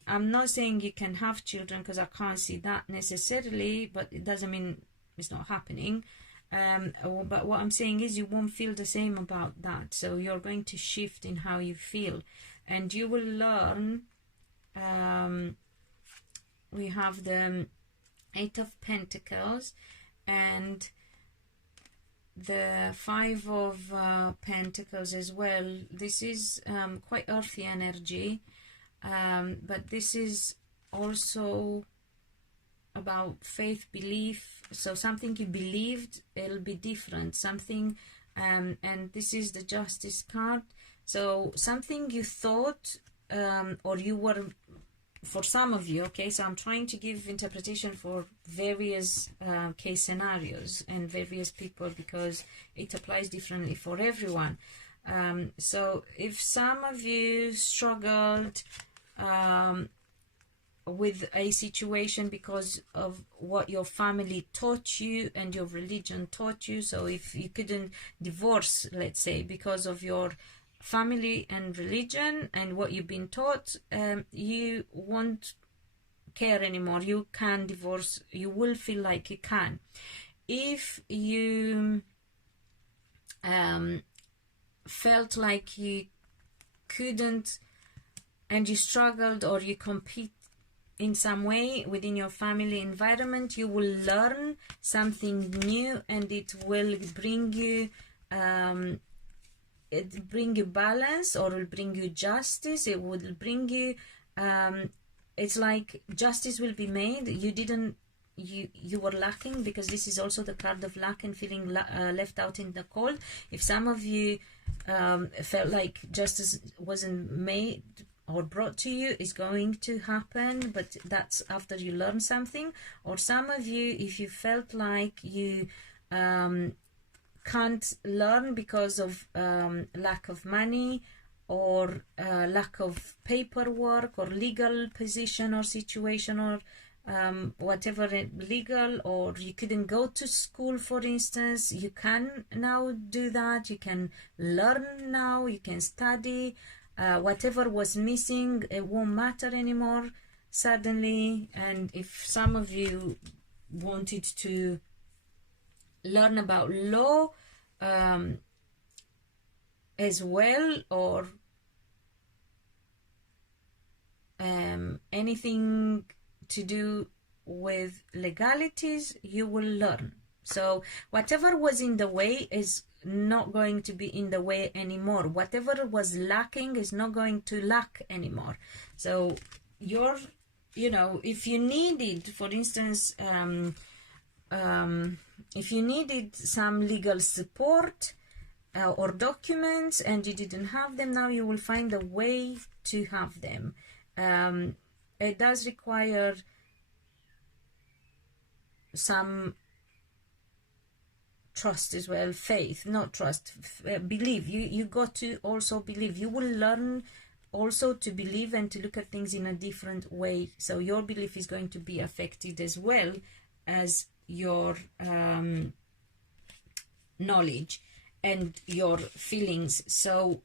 I'm not saying you can have children, because I can't see that necessarily, but it doesn't mean it's not happening. But what I'm saying is you won't feel the same about that. So you're going to shift in how you feel, and you will learn. We have the Eight of Pentacles and the Five of Pentacles as well. This is quite earthy energy, but this is also about faith, belief. So something you believed, it'll be different. Something, and this is the Justice card. So something you thought, or you were, for some of you, okay, so I'm trying to give interpretation for various case scenarios and various people, because it applies differently for everyone. So if some of you struggled with a situation because of what your family taught you and your religion taught you, so if you couldn't divorce, let's say, because of your family and religion and what you've been taught, you won't care anymore. You can divorce, you will feel like you can. If you felt like you couldn't and you struggled, or you compete in some way within your family environment, you will learn something new, and it will bring you balance, or will bring you justice. It will bring you it's like justice will be made. You were lacking, because this is also the card of lack and feeling left out in the cold. If some of you felt like justice wasn't made or brought to you, is going to happen, but that's after you learn something. Or some of you, if you felt like you can't learn because of lack of money, or lack of paperwork, or legal position or situation, or whatever legal, or you couldn't go to school, for instance, you can now do that. You can learn now, you can study. Whatever was missing, it won't matter anymore suddenly. And if some of you wanted to learn about law as well, or anything to do with legalities, you will learn. So whatever was in the way is not going to be in the way anymore. Whatever was lacking is not going to lack anymore. So you're, you know, if you needed, for instance, if you needed some legal support or documents and you didn't have them, now you will find a way to have them. It does require some trust as well, faith, not trust, believe. You got to also believe. You will learn also to believe and to look at things in a different way. So your belief is going to be affected as well as your knowledge and your feelings. So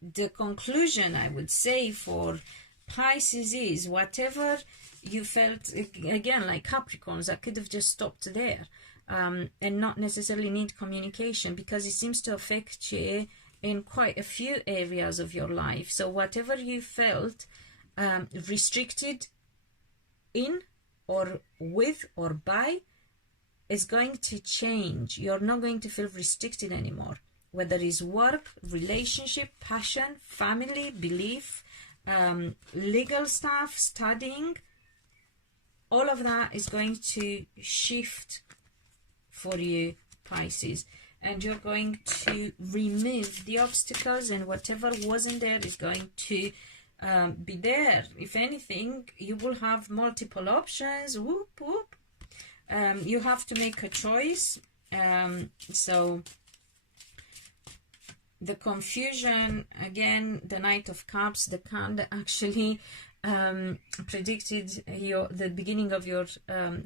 the conclusion, I would say, for Pisces is whatever you felt, again, like Capricorns, I could have just stopped there and not necessarily need communication, because it seems to affect you in quite a few areas of your life. So whatever you felt restricted in or with or by is going to change. You're not going to feel restricted anymore, whether it's work, relationship, passion, family, belief, legal stuff, studying. All of that is going to shift for you, Pisces, and you're going to remove the obstacles, and whatever wasn't there is going to be there. If anything, you will have multiple options. Whoop, whoop. You have to make a choice. So the confusion, again, the Knight of Cups, the card that actually predicted the beginning of your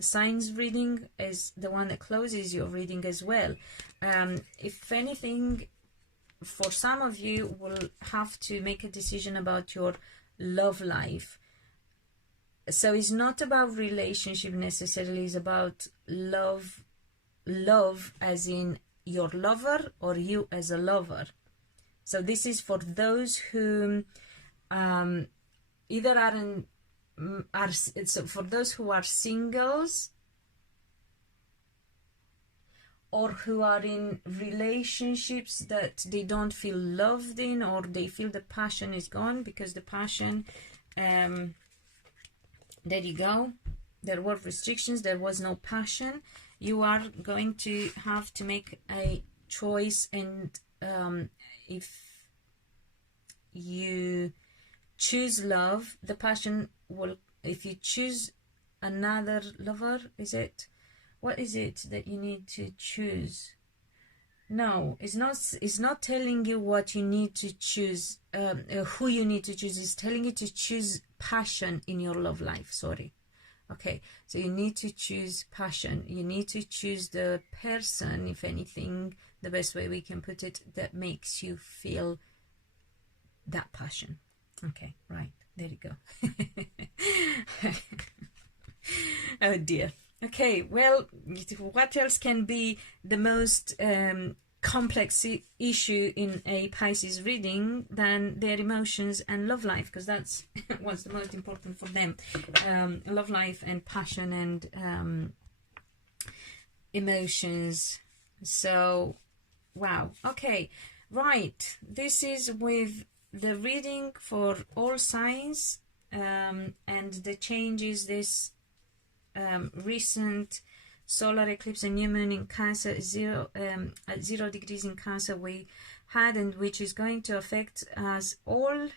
signs reading, is the one that closes your reading as well. If anything, for some of you will have to make a decision about your love life. So it's not about relationship necessarily, it's about love as in your lover or you as a lover. So this is for those who either for those who are singles, or who are in relationships that they don't feel loved in, or they feel the passion is gone, because the passion, there you go, there were restrictions, there was no passion. You are going to have to make a choice, and if you choose love, the passion will, if you choose another lover, what is it that you need to choose? No, it's not telling you what you need to choose, who you need to choose. It's telling you to choose passion in your love life. Sorry. Okay, so you need to choose passion. You need to choose the person, if anything, the best way we can put it, that makes you feel that passion. Okay, right, there you go. Oh dear. Okay, well, what else can be the most complex issue in a Pisces reading than their emotions and love life? Because that's what's the most important for them. Love life and passion and emotions. So, wow. Okay, right. This is with the reading for all signs and the changes this recent solar eclipse and new moon in Cancer, at 0 degrees in Cancer we had, and which is going to affect us all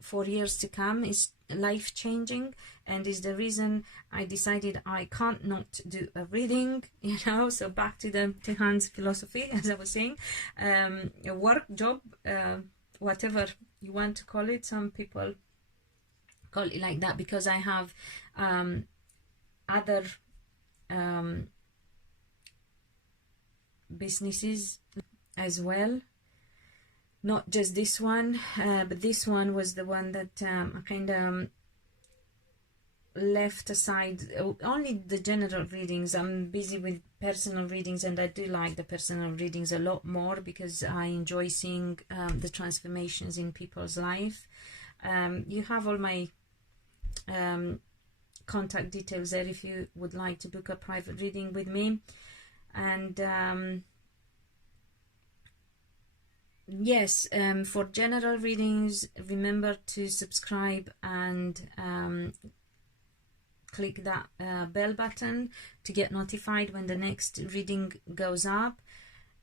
for years to come, is life changing, and is the reason I decided I can't not do a reading, you know. So back to the Hans philosophy, as I was saying, a work, job, whatever you want to call it. Some people call it like that because I have other businesses as well, not just this one, but this one was the one that I kind of left aside only the general readings. I'm busy with personal readings, and I do like the personal readings a lot more because I enjoy seeing the transformations in people's life. You have all my contact details there if you would like to book a private reading with me. And yes, for general readings, remember to subscribe and click that bell button to get notified when the next reading goes up.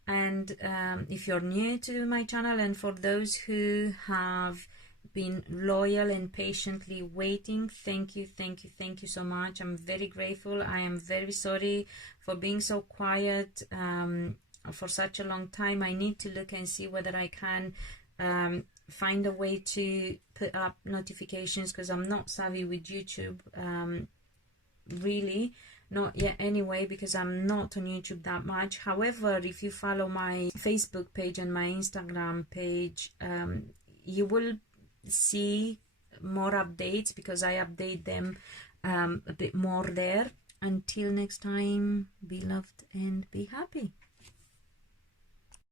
And if you're new to my channel, and for those who have been loyal and patiently waiting, thank you so much. I'm very grateful. I am very sorry for being so quiet for such a long time. I need to look and see whether I can find a way to put up notifications, because I'm not savvy with YouTube, really not yet anyway, because I'm not on YouTube that much. However, if you follow my Facebook page and my Instagram page, you will see more updates, because I update them a bit more there. Until next time, be loved and be happy.